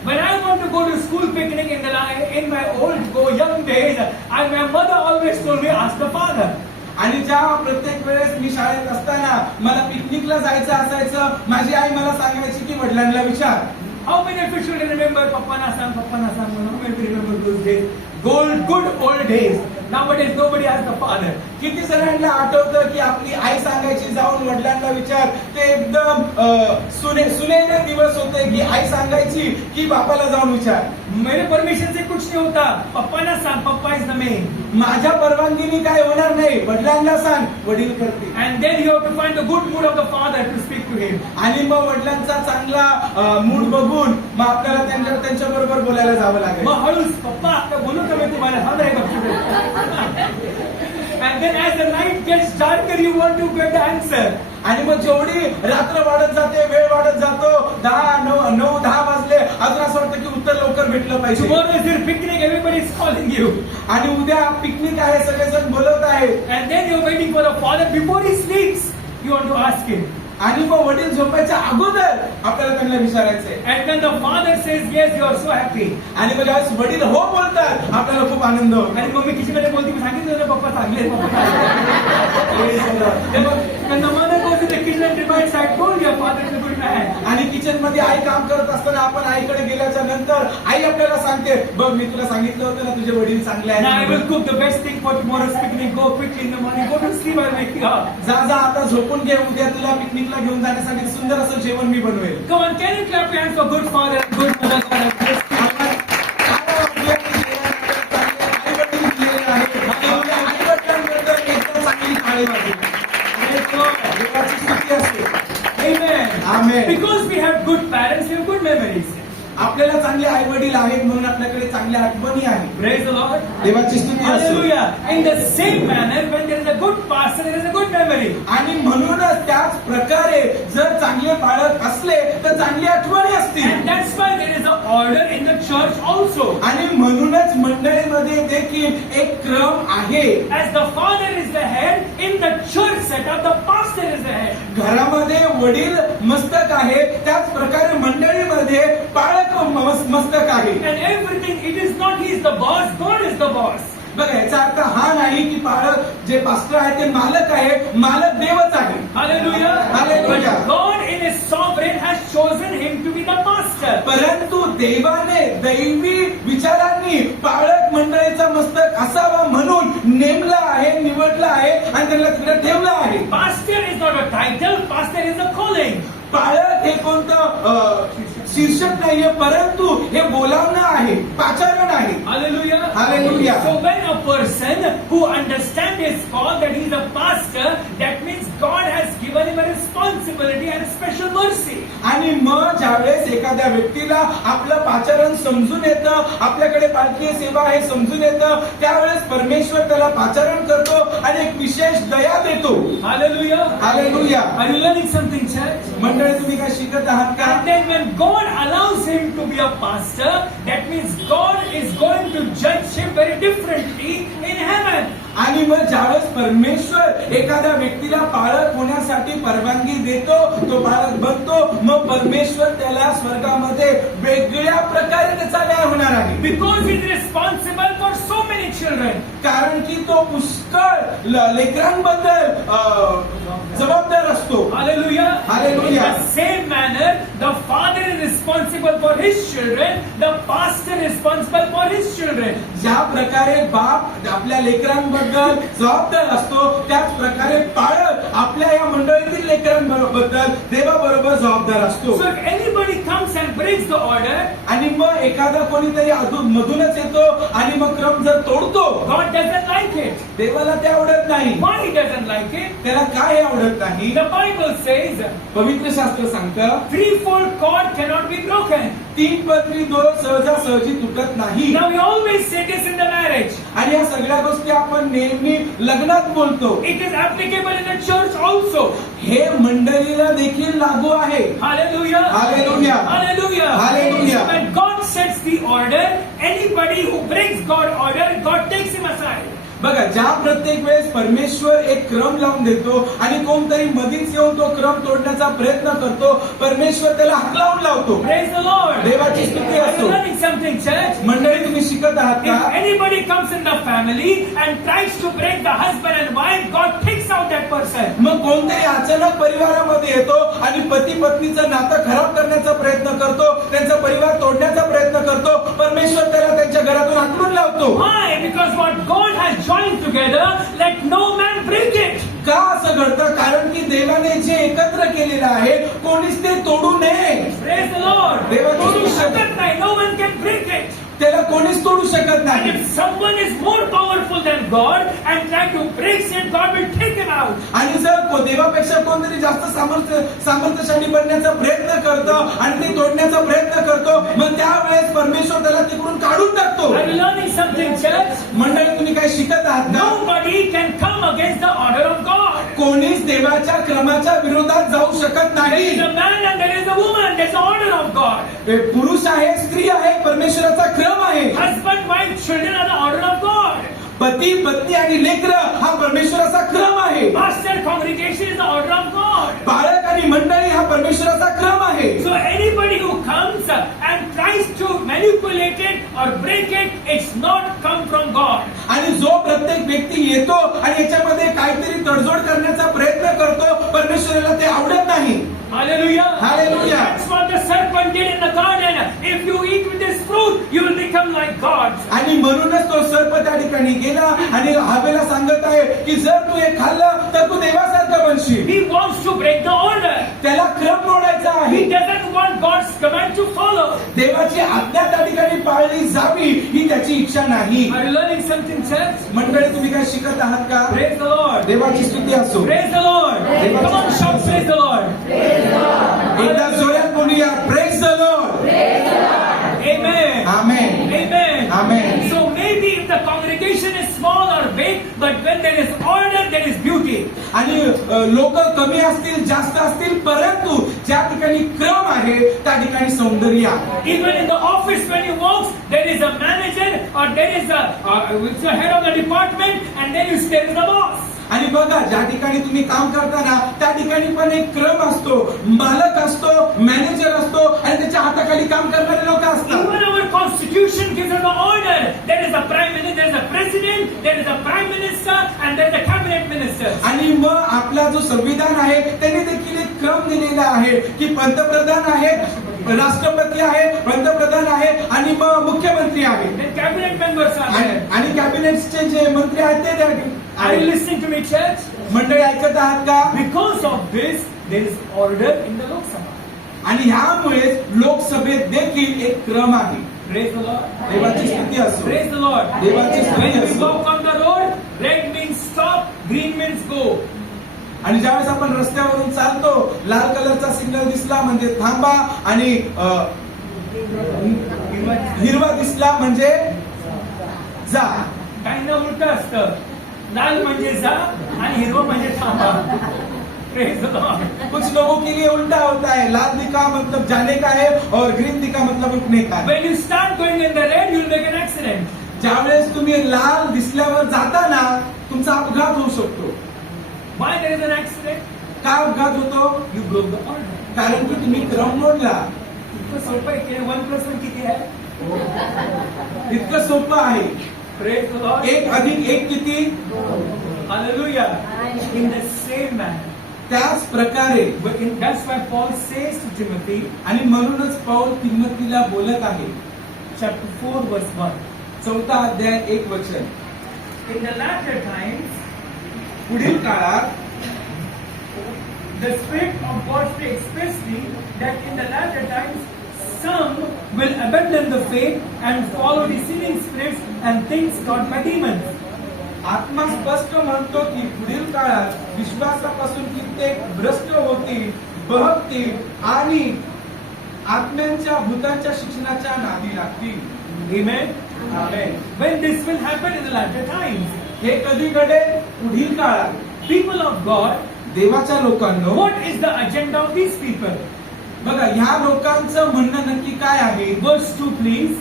When I want to go to school picnic in my young days, my mother always told me, ask the father. आणि ज्या प्रत्येक वेळेस मी शाळेत असताना मला पिकनिकला जायचं असायचं, माझी आई मला सांगायची की वडिलांना विचार. How many of you should remember Papa Nasam? How many remember those days? Good old days. Nowadays nobody has the father. किती जणांना आठवतं की आपली आई सांगायची जाऊन वडिलांना विचार. ते एकदम सुनेले दिवस होते की आई सांगायची की बापाला जाऊन विचार. मेरे परमिशन से कुछ नहीं होता. पप्पा ना सांग, पप्पा इज द मेन. माझ्या परवानगीने काय होणार नाही, वडिलांना सांग, वडील करते. And then you have to find the good mood of the father to speak to him. आणि मग वडिलांचा चांगला मूड बघून मग आपल्याला त्यांच्या बरोबर बोलायला जावं लागेल. मग हळूच पप्पा काय बोलू का मी तुम्हाला? हा नाही बघतो. And then as the night gets darker, you want to get the answer. आणि मग जेवढी रात्र वाढत जाते, वेळ वाढत जातो, 9-10 वाजले, अजून असं वाटतं की उत्तर लवकर भेटलं पाहिजे. Tomorrow is your picnic, everybody is calling you. आणि उद्या पिकनिक आहे, सगळेजण बोलवत आहेत. And then you're waiting for the father before he sleeps. You want to ask him. आणि मग वडील झोपायच्या अगोदर आपल्याला त्यांना विचारायचंय. And when the father says yes, you are so happy. आणि मग ज्यावेळेस वडील हो बोलतात आपल्याला खूप आनंद होतो. आणि मम्मी किचन मध्ये बोलते, मी सांगितलं ना पप्पा चांगले, पप्पा चांगले. When the mother goes in the kitchen and reminds, I told your father is a good man. आणि किचन मध्ये आई काम करत असताना आपण आईकडे गेल्याच्या नंतर आई आपल्याला सांगते, बघ मी तुला सांगितलं होतं ना तुझे वडील चांगले Now I will आहेत. cook the best thing for tomorrow's picnic. Go quickly in the morning. Go to sleep while waking up. जा आता झोपून घे, उद्या तुला पिकनिकला घेऊन जाण्यासाठी सुंदर असं जेवण मी बनवेल. Come on, can you clap your hands for good father and good mother? God has blessed you. Amen. Because we have good parents, we have good memories. आपल्याला चांगले आई वडील आहेत म्हणून आपल्याकडे चांगल्या आठवणी आहेत. Praise the Lord. देवाची स्तुती असो. Hallelujah. In the same manner, when there is a good pastor, there is a good memory. आणि म्हणूनच त्याच प्रकारे जर चांगले पाळक असले तर चांगली आठवणी असतील. And that's why there is an order in the church also. आणि म्हणूनच मंडळीमध्ये देखील एक क्रम आहे. As the father is the head, in the church setup, the pastor is the head. घरामध्ये वडील मस्तक आहे, त्याच प्रकारे मंडळीमध्ये पाळक मस्तक आहे. And everything, it is not he is the boss, God is the boss. बघा याचा अर्थ हा नाही की पाळक जे पास्टर आहे ते मालक आहे, मालक देवच आहे. Hallelujah. Hallelujah. But God in his sovereign has chosen him to be the master. परंतु देवाने दैवी विचारांनी पाळक मंडळीचा मस्तक असावा म्हणून नेमलं आहे, निवडलं आहे आणि त्यांना तिकडे ठेवलं आहे. Pastor is not a title, pastor is a calling. पाळक हे कोणतं शीर्षक नाहीये, परंतु हे बोलावणं आहे, पाचारण आहे. Hallelujah. Hallelujah. So when a person who understands his call that he is a pastor, that means God has given given him a responsibility and a special mercy. आणि मग ज्यावेळेस एखाद्या व्यक्तीला आपलं पाचारण समजून येतं, आपल्याकडे पालखी सेवा आहे समजून येतं, त्यावेळेस परमेश्वर त्याला पाचारण करतो आणि एक विशेष दया देतो. Hallelujah. Hallelujah. Are you learning something, church? मंडळी, तुम्ही काय शिकत आहात का? And then when God allows him to be a pastor, that means God is going to judge him very differently in heaven. आणि मग ज्यावेळेस परमेश्वर एखाद्या व्यक्तीला पाळक होण्यासाठी परवानगी देतो, तो पाळक बनतो, मग परमेश्वर त्याला स्वर्गामध्ये वेगळ्या प्रकारे त्याचा न्याय होणार आहे. Because he is responsible for so many children. कारण की तो पुष्कळ लेकरांबद्दल जबाबदार असतो. Hallelujah. Hallelujah. In the same manner, the father is responsible for his children, the pastor is responsible for his children. ज्या प्रकारे बाप आपल्या लेकरांबद्दल जबाबदार असतो, त्याच प्रकारे पाळक आपल्या या मंडळीतील लेकरांबद्दल देवाबरोबर जबाबदार असतो. So if anybody comes and breaks the order, आणि मग एखादा कोणीतरी मधूनच येतो आणि मग क्रम जर तोडतो, God doesn't like it. देवाला ते आवडत नाही. Why he doesn't like it? त्याला काय आवडत नाही? The Bible says, पवित्र शास्त्र सांगतं, threefold cord cannot be broken. 3 पत्री दोर सहजासहजी तुटत नाही. Now we always say this in the marriage. आणि या सगळ्या गोष्टी आपण नेहमी लग्नात बोलतो. It is applicable in the church also. हे मंडळीला देखील लागू आहे. Hallelujah. Hallelujah. Hallelujah. Hallelujah. So when God sets the order, anybody who breaks God's order, God takes him aside. बघा, ज्या प्रत्येक वेळेस परमेश्वर एक क्रम लावून देतो आणि कोणतरी मधीच येऊन तो क्रम तोडण्याचा प्रयत्न करतो, परमेश्वर त्याला हाकलावून लावतो. Praise the Lord. देवाची स्तुती Are you असो. learning something, church? मंडळी, तुम्ही शिकत आहात If का? anybody comes in the family and tries to break the husband and wife, God takes out that person. मग कोणतरी अचानक परिवारामध्ये येतो आणि पती पत्नीचं नातं खराब करण्याचा प्रयत्न करतो, त्यांचा परिवार तोडण्याचा प्रयत्न करतो, परमेश्वर त्याला त्यांच्या घरातून हाकलून लावतो. Why? Because what God has joined together, let no man break it. का असं घडतं? कारण की देवाने जे एकत्र केलेलं आहे, कोणीच ते तोडू नये. Praise the Lord. देवाची तोडू स्तुती. शकत नाही. No one can break it. त्याला कोणीच तोडू शकत And नाही. if someone is more powerful than God and try to break it, God will take him out. आणि जर देवापेक्षा कोणतरी जास्त सामर्थ्यशाली बनण्याचा प्रयत्न करतो आणि ते तोडण्याचा प्रयत्न करतो, मग त्यावेळेस परमेश्वर त्याला तिकडून काढून टाकतो. Are you learning something, church? मंडळी, तुम्ही काय शिकत आहात का? Nobody can come against the order of God. कोणीच देवाच्या क्रमाच्या विरोधात जाऊ शकत There नाही. is a man and there is a woman. There's the order of God. पुरुष आहे, स्त्री आहे, परमेश्वराचा क्रम आहे. Husband, wife, children are the order of God. पती पत्नी आणि लेकर हा परमेश्वराचा क्रम आहे. Pastor, congregation is the order of God. बाळक आणि मंडळी हा परमेश्वराचा क्रम आहे. So anybody who comes and tries to manipulate it or break it, it's not come from God. आणि जो प्रत्येक व्यक्ती येतो आणि याच्यामध्ये काहीतरी तडजोड करण्याचा प्रयत्न करतो, परमेश्वराला ते आवडत नाही. Hallelujah. Hallelujah. That's what the serpent did in the garden. If you eat with this fruit, you will become like God. आणि म्हणूनच तो सर्प त्या ठिकाणी गेला आणि हवेला सांगत आहे की जर तू हे खाल्लं तर तू देवासारखा बनशील. He wants to break the order. त्याला क्रम मोडायचा He आहे. doesn't want God's command to follow. देवाची आज्ञा त्या ठिकाणी पाळली जावी ही त्याची इच्छा नाही. Are you learning something, church? मंडळी, तुम्ही काय शिकत आहात का? Praise the Lord. देवाची स्तुती असो. Praise the Lord. Come on, shout, praise the Lord. एकदा जोरात बोलूया, praise the Lord. Amen. Amen. Amen. Amen. So maybe if the congregation is small or big, but when there is order, there is beauty. आणि लोक कमी असतील जास्त असतील, परंतु ज्या ठिकाणी क्रम आहे त्या ठिकाणी सौंदर्य आहे. Even in the office when you walk, there is a manager or there is a head of the department, and then there is the boss. आणि बघा, ज्या ठिकाणी तुम्ही काम करताना त्या ठिकाणी पण एक क्रम असतो, मालक असतो, मॅनेजर असतो आणि त्याच्या हाताखाली काम करणारे लोक असतात. Even our constitution gives us the order. There is a prime minister, there is a president, there is a prime minister, and there is a cabinet minister. आणि मग आपला जो संविधान आहे त्याने देखील एक क्रम दिलेला आहे की पंतप्रधान आहे, राष्ट्रपती आहे, पंतप्रधान आहे आणि मग मुख्यमंत्री आहे. Then cabinet members are there. आणि कॅबिनेटचे जे मंत्री आहेत ते त्या Are you listening to me, church? मंडळी ऐकत आहात का? Because of this, there is order in the Lok Sabha. आणि ह्यामुळेच लोकसभेत देखील एक क्रम आहे. Praise the Lord. देवाची स्तुती असो. Praise the Lord. देवाची स्तुती When we असो. walk on the road, red means stop, green means go. आणि ज्यावेळेस आपण रस्त्यावरून चालतो, लाल कलरचा सिग्नल दिसला म्हणजे थांबा आणि हिरवा दिसला म्हणजे जा. काहींना उलट असतं, लाल म्हणजे जा आणि हिरवा म्हणजे थांबा. Praise the Lord. कुछ लोगों के लिए उल्टा होता है, लाल दिखा मतलब जाने का है और ग्रीन दिखा मतलब रुकने का है. When you start going in the red, you'll make an accident. ज्यावेळेस तुम्ही लाल दिसल्यावर जाता ना, तुमचा अपघात होऊ शकतो. Why there is an accident? का अपघात होतो? You broke the order. कारण की तुम्ही क्रम मोडला. इतकं सोपं आहे की 1+1 किती आहे? इतकं सोपं आहे. Praise the Lord. 1 अधिक 1 किती? Hallelujah. In the same manner. त्याच प्रकारे. That's why Paul says to Timothy, आणि म्हणूनच पौल तिमोथीला बोलत आहे. chapter 4, verse 1. 4 अध्याय 1 वचन. In the latter times, पुढील काळात the Spirit of God speaks expressly that in the latter times some will abandon the faith and follow deceiving spirits and things taught by demons. आत्मा स्पष्ट म्हणतो की पुढील काळात विश्वासापासून कित्येक भ्रष्ट होतील, बहकतील आणि आत्म्यांच्या भूतांच्या शिक्षणाच्या नादी लागतील. Amen. Amen. When this will happen in the latter times, हे कधी घडेल? पुढील काळात. people of God, देवाच्या लोकांनो, what is the agenda of these people? बघा ह्या लोकांचं म्हणणं नक्की काय आहे? Verse 2, please.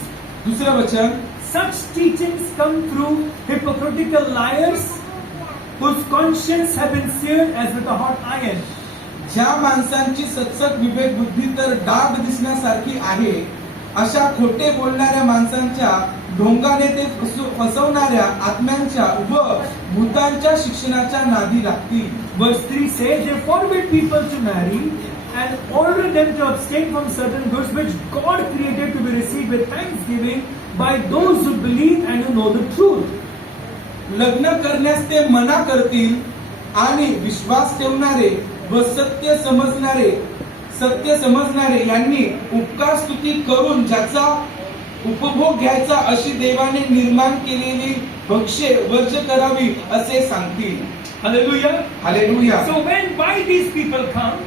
दुसरं वचन. Such teachings come through hypocritical liars whose conscience have been seared as with a hot iron. ज्या माणसांची सत्सक विवेक बुद्धी तर डाग दिसण्यासारखी आहे, अशा खोटे बोलणाऱ्या माणसांच्या ढोंगाने ते फसवणाऱ्या आत्म्यांच्या व भूतांच्या शिक्षणाच्या नादी लागतील. Verse 3 says, they forbid people to marry and order them to abstain from certain goods which God created to be received with thanksgiving by those who believe and who know the truth. लग्न करण्यास ते मना करतील आणि विश्वास ठेवणारे व सत्य समजणारे यांनी उपकार स्तुती करून ज्याचा उपभोग घ्यायचा अशी देवाने निर्माण केलेली भक्ष्ये वर्ज करावी असे सांगतील. Hallelujah. Hallelujah. So why these people come?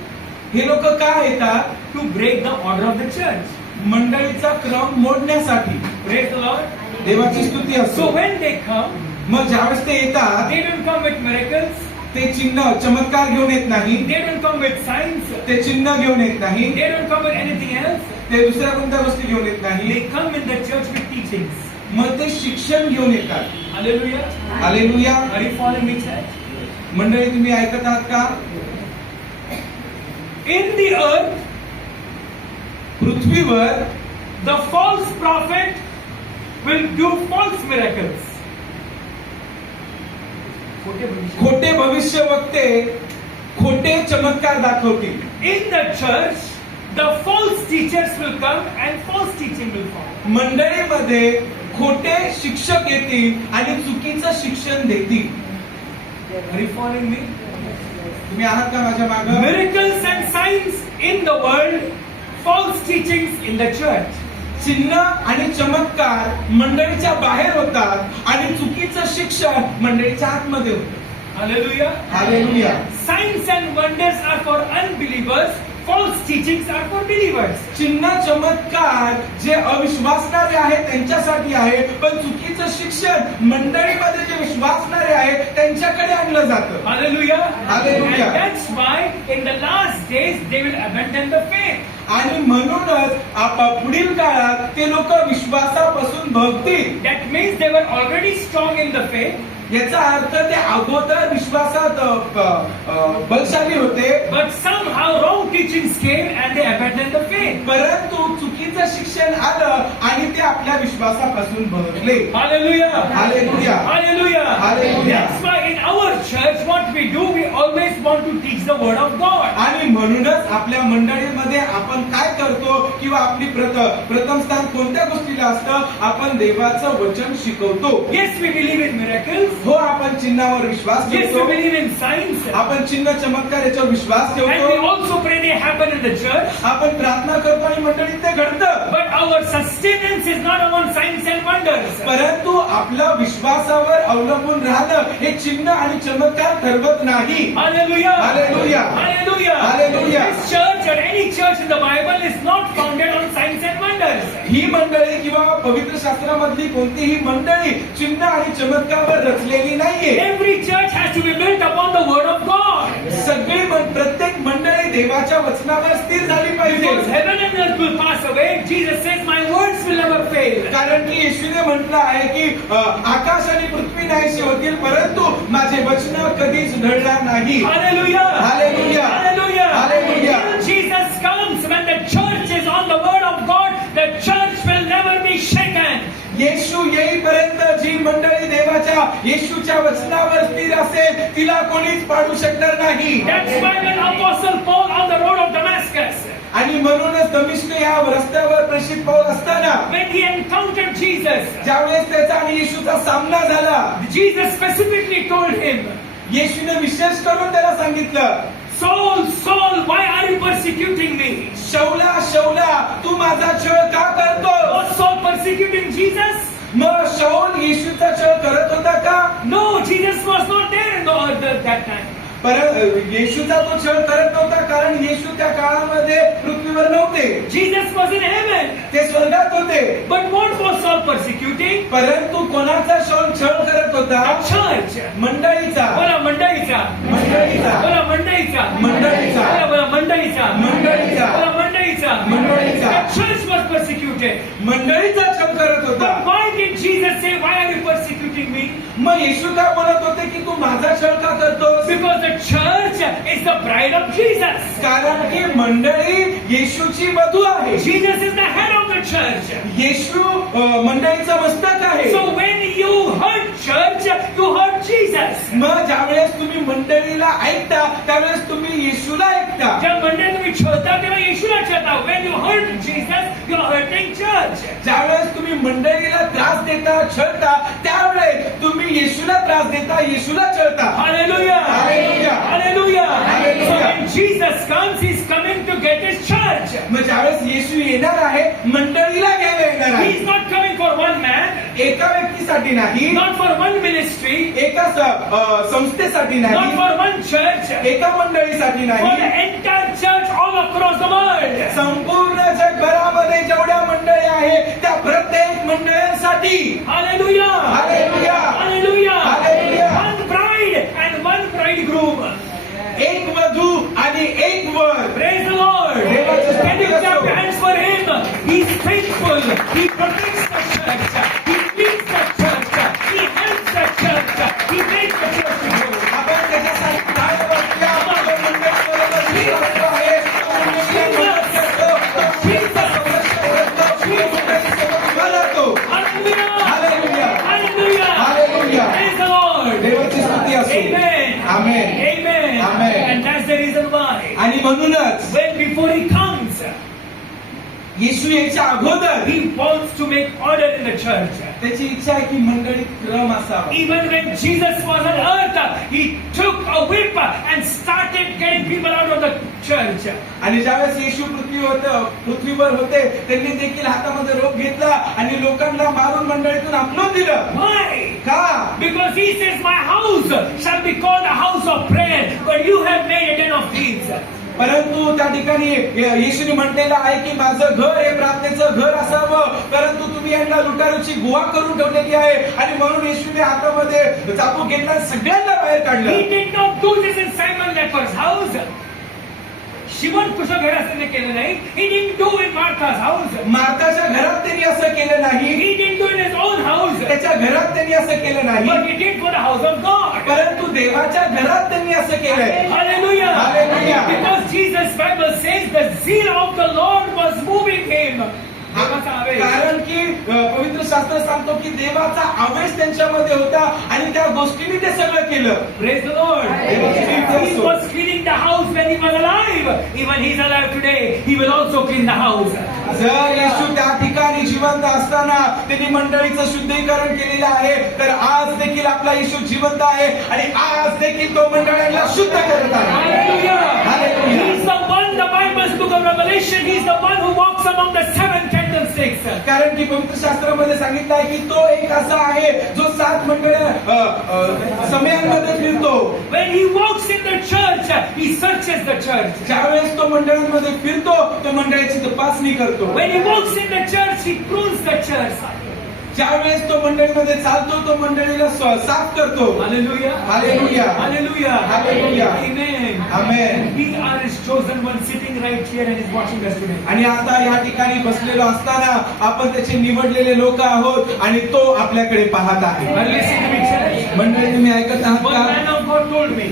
हे लोक काय येतात? To break the order of the church. मंडळीचा क्रम मोडण्यासाठी. Praise the Lord. देवाची स्तुती So असो. when they come, मग ज्यावेळेस ते येतात, they don't come with miracles, ते चिन्ह चमत्कार घेऊन येत नाही, they don't come with signs, ते चिन्ह घेऊन येत नाही, they don't come with anything else. ते दुसऱ्या कोणत्या गोष्टी घेऊन येत नाही. They come in the church with teachings. मग ते शिक्षण घेऊन येतात. Hallelujah. Hallelujah. Are you following me, church? मंडळी तुम्ही ऐकत आहात का? In the earth, पृथ्वीवर the false prophet will do false miracles. खोटे भविष्यवक्ते खोटे चमत्कार दाखवतील. In the church, the false teachers will come and false teaching will follow. मंडळीमध्ये खोटे शिक्षक येतील आणि चुकीचं शिक्षण देतील. Are you following me? तुम्ही आहात का माझ्या मागे? Miracles and signs in the world, false teachings in the church. चिन्ह आणि चमत्कार मंडळीच्या बाहेर होतात आणि चुकीचं शिक्षण मंडळीच्या आतमध्ये होतं. Hallelujah. Hallelujah. Signs and wonders are for unbelievers. False teachings are for believers. चिन्ह चमत्कार जे अविश्वासणारे आहेत त्यांच्यासाठी आहे, पण चुकीचं शिक्षण मंडळीमध्ये जे विश्वासणारे आहेत त्यांच्याकडे आणलं जातं. Hallelujah. Hallelujah. And that's why in the last days they will abandon the faith. आणि म्हणूनच पुढील काळात ते लोक विश्वासापासून भक्तील. That means they were already strong in the faith. याचा अर्थ ते अगोदर विश्वासात बलशाली होते, But somehow wrong teachings came and they abandoned the faith. परंतु चुकीचं शिक्षण आलं आणि ते आपल्या विश्वासापासून भरले. Hallelujah. Hallelujah. Hallelujah. Hallelujah. That's why in our church what we do, we always want to teach the word of God. आणि म्हणूनच आपल्या मंडळीमध्ये आपण काय करतो किंवा आपली प्रथम स्थान कोणत्या गोष्टीला असतं? आपण देवाचं वचन शिकवतो. Yes, we believe in miracles. हो, आपण चिन्हावर विश्वास Yes, we ठेवतो. believe in signs. आपण चिन्ह चमत्कार याच्यावर विश्वास And we ठेवतो. also pray they happen in the church. आपण प्रार्थना करतो आणि मंडळीत ते घडतं. But our sustenance is not upon signs and wonders. परंतु आपलं विश्वासावर अवलंबून राहणं हे चिन्ह आणि चमत्कार ठरवत नाही. Hallelujah. Hallelujah. Hallelujah. Hallelujah. This church or any church in the Bible is not founded on signs and wonders. ही मंडळी किंवा पवित्र शास्त्रामधली कोणतीही मंडळी चिन्ह आणि चमत्कारावर रचलेली नाहीये. Every church has to be built upon the word of God. प्रत्येक मंडळी देवाच्या वचनावर स्थिर झाली पाहिजे. Because heaven and earth will pass away, Jesus says, my words will never fail. कारण की येशूने म्हटलं आहे की आकाश आणि पृथ्वी नाहीशी होतील परंतु माझे वचन कधीच ढळणार नाही. Hallelujah. Hallelujah. Hallelujah. Hallelujah. When Jesus comes, when the church is on the word of God, the church will never be shaken. येशू येईपर्यंत जी मंडळी देवाच्या येशूच्या वचनावर स्थिर असेल तिला कोणीच पाडू शकणार नाही. That's why when Apostle Paul on the road of Damascus, आणि म्हणूनच दमिश्क या रस्त्यावर प्रेषित पाऊल असताना when he encountered Jesus, ज्यावेळेस त्याचा आणि येशूचा सामना झाला Jesus specifically told him, येशूने विशेष करून त्याला सांगितलं, Saul, Saul, why are you persecuting me? शौला शौला तू माझा छळ का करतो? Was Saul persecuting Jesus? मग शौल येशूचा छळ करत होता का? No, Jesus was not there in the earth at that time. येशूचा तो छळ करत नव्हता कारण येशू त्या काळामध्ये पृथ्वीवर नव्हते. Jesus was in heaven. ते स्वर्गात होते. But what was Saul persecuting? परंतु कोणाचा छळ करत होता? The church. मंडळीचा. बोला मंडळीचा. मंडळीचा. बोला मंडळीचा. मंडळीचा. बोला मंडळीचा. मंडळीचा. बोला मंडळीचा. मंडळीचा. The church was persecuted. मंडळीचा छळ करत होता. But why did Jesus say, why are you persecuting me? मग येशू काय बोलत होते की तू माझा छळ का करतोस? Because the church is the bride of Jesus. कारण की मंडळी येशूची वधू आहे. Jesus is the head of the church. येशू मंडळीचा मस्तक आहे. So when you hurt church, you hurt Jesus. मग ज्यावेळेस तुम्ही मंडळीला ऐकता त्यावेळेस तुम्ही येशूला ऐकता. ज्या मंडळी तुम्ही छळता तेव्हा येशूला छळता. When you hurt Jesus, you are hurting church. ज्यावेळेस तुम्ही मंडळीला त्रास देता छळता त्यावेळेस तुम्ही येशूला त्रास देता येशूला छळता. Hallelujah. Hallelujah. Hallelujah. Hallelujah. So when Jesus comes, he's coming to get his church. मग ज्यावेळेस येशू येणार आहे मंडळीला घ्यायला येणार आहे. He's not coming for one man, एका व्यक्तीसाठी नाही, not for one ministry, एका संस्थेसाठी not नाही, for one church, एका मंडळीसाठी for the नाही, entire church all across the world. संपूर्ण जगभरामध्ये जेवढ्या मंडळी आहेत त्या प्रत्येक मंडळींसाठी. Hallelujah. Hallelujah. Hallelujah. Hallelujah. One bride and one bridegroom. एक वधू आणि एक वर. Praise the Lord. Can you clap your hands for him? He's faithful. He protects the church. He leads the church. He helps the church. He makes the church grow. आपण त्याच्यासाठी काय वाटूया? आपण मंडळीबरोबर जी वधू आहे, आपण मंडळीला मदत करतो, शीलचा संरक्षण करतो, शील मंडळीसोबत उभा राहतो. Hallelujah. Hallelujah. Hallelujah. Hallelujah. Praise the Lord. देवाची स्तुती असो. Amen. Amen. Amen. Amen. And that's the reason why. आणि म्हणूनच When before he comes, येशू याच्या अगोदर he wants to make order in the church. त्याची इच्छा आहे की मंडळीत क्रम असावा. Even when Jesus was on earth, he took a whip and started getting people out of the church. आणि ज्यावेळेस येशू पृथ्वीवर होते त्यांनी देखील हातामध्ये रोप घेतला आणि लोकांना मारून मंडळीतून हाकलून दिलं. Why? का? Because he says, my house shall be called a house of prayer, but you have made a den of thieves. परंतु त्या ठिकाणी येशूने म्हटलेलं आहे की माझं घर हे प्रार्थनेचं घर असावं, परंतु तुम्ही यांना लुटारूची गुहा करून ठेवलेली आहे. आणि म्हणून येशूने हातामध्ये चाकू घेतला आणि सगळ्यांना बाहेर He काढलं. did not do this in Simon Leper's house. Simon कुशा घरात त्यांनी केलं नाही. He didn't do in Martha's house. मार्ताच्या घरात त्यांनी असं केलं नाही. He didn't do in his own house. त्याच्या घरात त्यांनी असं केलं नाही. But he did for the house of God. परंतु देवाच्या घरात त्यांनी असं केलंय. Hallelujah. Hallelujah. Because Jesus Bible says the zeal of the Lord was moving him. देवाचा आवेश. कारण की पवित्र शास्त्र सांगतो की देवाचा आवेश त्यांच्यामध्ये होता आणि त्या गोष्टीने ते सगळं केलं. Praise the Lord. If he was cleaning the house when he was alive, even he's alive today, he will also clean the house. जर येशू त्या ठिकाणी जिवंत असताना त्यांनी मंडळीचं शुद्धीकरण केलेलं आहे तर आज देखील आपला येशू जिवंत आहे आणि आज देखील तो मंडळाला शुद्ध करत आहे. Hallelujah. Hallelujah. He's the one the Bible famous book of Revelation, He is the one who walks among the seven candlesticks. कारण की पवित्र शास्त्रामध्ये सांगितलं आहे की तो एक असा आहे जो 7 मंडळ समयांमध्ये फिरतो. When He walks in the church, He searches the church. ज्यावेळेस तो मंडळांमध्ये फिरतो तो मंडळाची तपासणी करतो. When He walks in the church, He prunes the church. ज्यावेळेस तो मंडळीमध्ये चालतो तो मंडळीला साफ करतो. Hallelujah. Hallelujah. Hallelujah. Hallelujah. Amen. Amen. We are His chosen one sitting right here and is watching us today. आणि आता या ठिकाणी बसलेलो असताना आपण त्याचे निवडलेले लोक आहोत आणि तो आपल्याकडे पाहत आहे. Are you listening to me, church? मंडळी तुम्ही ऐकत आहात One का? man of God told me,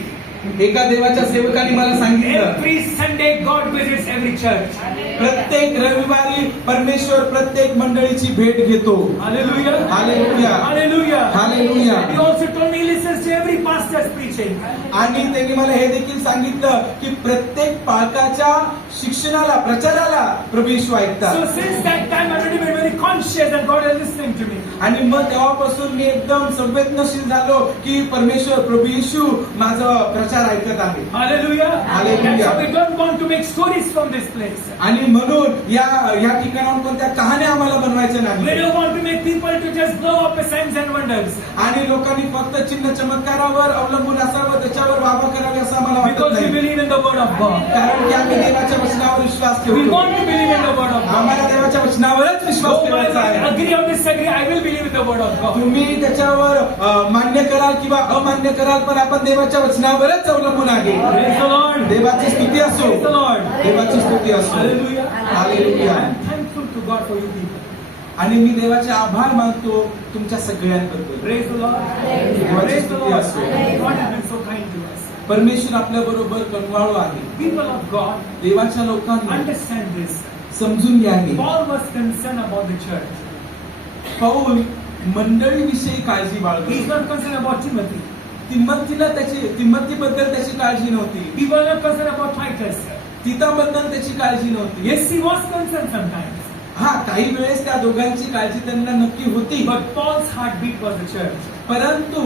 एका देवाच्या सेवकाने मला सांगितलं every Sunday God visits every church. प्रत्येक रविवारी परमेश्वर प्रत्येक मंडळीची भेट घेतो. Hallelujah. Hallelujah. Hallelujah. Hallelujah. And He also told me He listens to every pastor's preaching. आणि त्यांनी मला हे देखील सांगितलं की प्रत्येक पालकाच्या शिक्षणाला प्रचाराला प्रभू येशू ऐकतात. So since that time I've already been very conscious that God is listening to me. आणि मग तेव्हापासून मी एकदम संवेदनशील झालो की परमेश्वर प्रभू येशू माझा प्रचार ऐकत आहे. Hallelujah. Hallelujah. That's why we don't want to make stories from this place. आणि म्हणून या ठिकाणाहून कोणत्या कहाण्या आम्हाला बनवायच्या We नाही. don't want to make people to just blow up the signs and wonders. आणि लोकांनी फक्त चिन्ह चमत्कारावर अवलंबून असावं त्याच्यावर वावा करावी असं आम्हाला वाटत Because we नाही. believe in the word of God. कारण की आम्ही देवाच्या वचनावर विश्वास We ठेवतो. want to believe in the word of God. आम्हाला देवाच्या वचनावरच विश्वास Though I ठेवायचा might आहे. agree or disagree, I will believe in the word of God. तुम्ही त्याच्यावर मान्य कराल किंवा अमान्य कराल पण आपण देवाच्या वचनावरच अवलंबून आहे. Praise the Lord. देवाची स्तुती असो. Praise the Lord. देवाची स्तुती असो. Hallelujah. Hallelujah. I'm thankful to God for you people. आणि मी देवाचे आभार मानतो तुमच्या सगळ्यांबद्दल. Praise the Lord. देवाची Praise the स्तुती Lord. असो. God has been so kind to us. परमेश्वर आपल्या बरोबर कणवाळू आहे. People of God, देवाच्या लोकांना understand this. समजून घ्यावे. Paul was concerned about the church. Paul मंडळीविषयी काळजी बाळगतो. He's not concerned about Timothy. तिमोथीबद्दल त्याची काळजी नव्हती. He was not concerned about Titus. तिताबद्दल त्याची काळजी नव्हती. Yes, he was concerned sometimes. हा काही वेळेस त्या दोघांची काळजी त्यांना नक्की होती. But Paul's heartbeat was the church. परंतु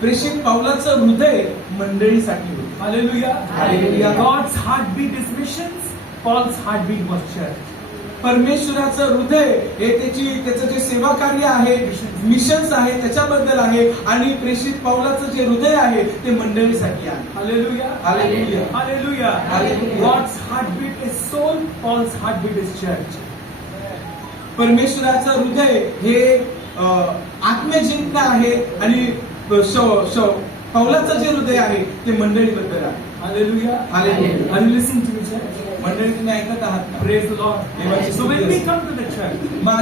प्रेषित पावलाचं हृदय मंडळीसाठी होते. Hallelujah. Hallelujah. God's heartbeat is missions. Paul's heartbeat was church. परमेश्वराचं हृदय हे त्याचं जे सेवा कार्य आहे मिशन्स आहे त्याच्याबद्दल आहे आणि प्रेषित पावलाचं जे हृदय आहे ते मंडळीसाठी आहे. Hallelujah. Hallelujah. Hallelujah. Hallelujah. God's heartbeat is soul. Paul's heartbeat is church. परमेश्वराचं हृदय हे आत्मजिंकणं आहे आणि पावलाचं जे हृदय आहे ते मंडळीबद्दल आहे. Hallelujah. Hallelujah. Are you listening to me, church? मंडळी तुम्ही ऐकत आहात का? Praise the Lord. देवाची So when स्तुती we असो. come to the church,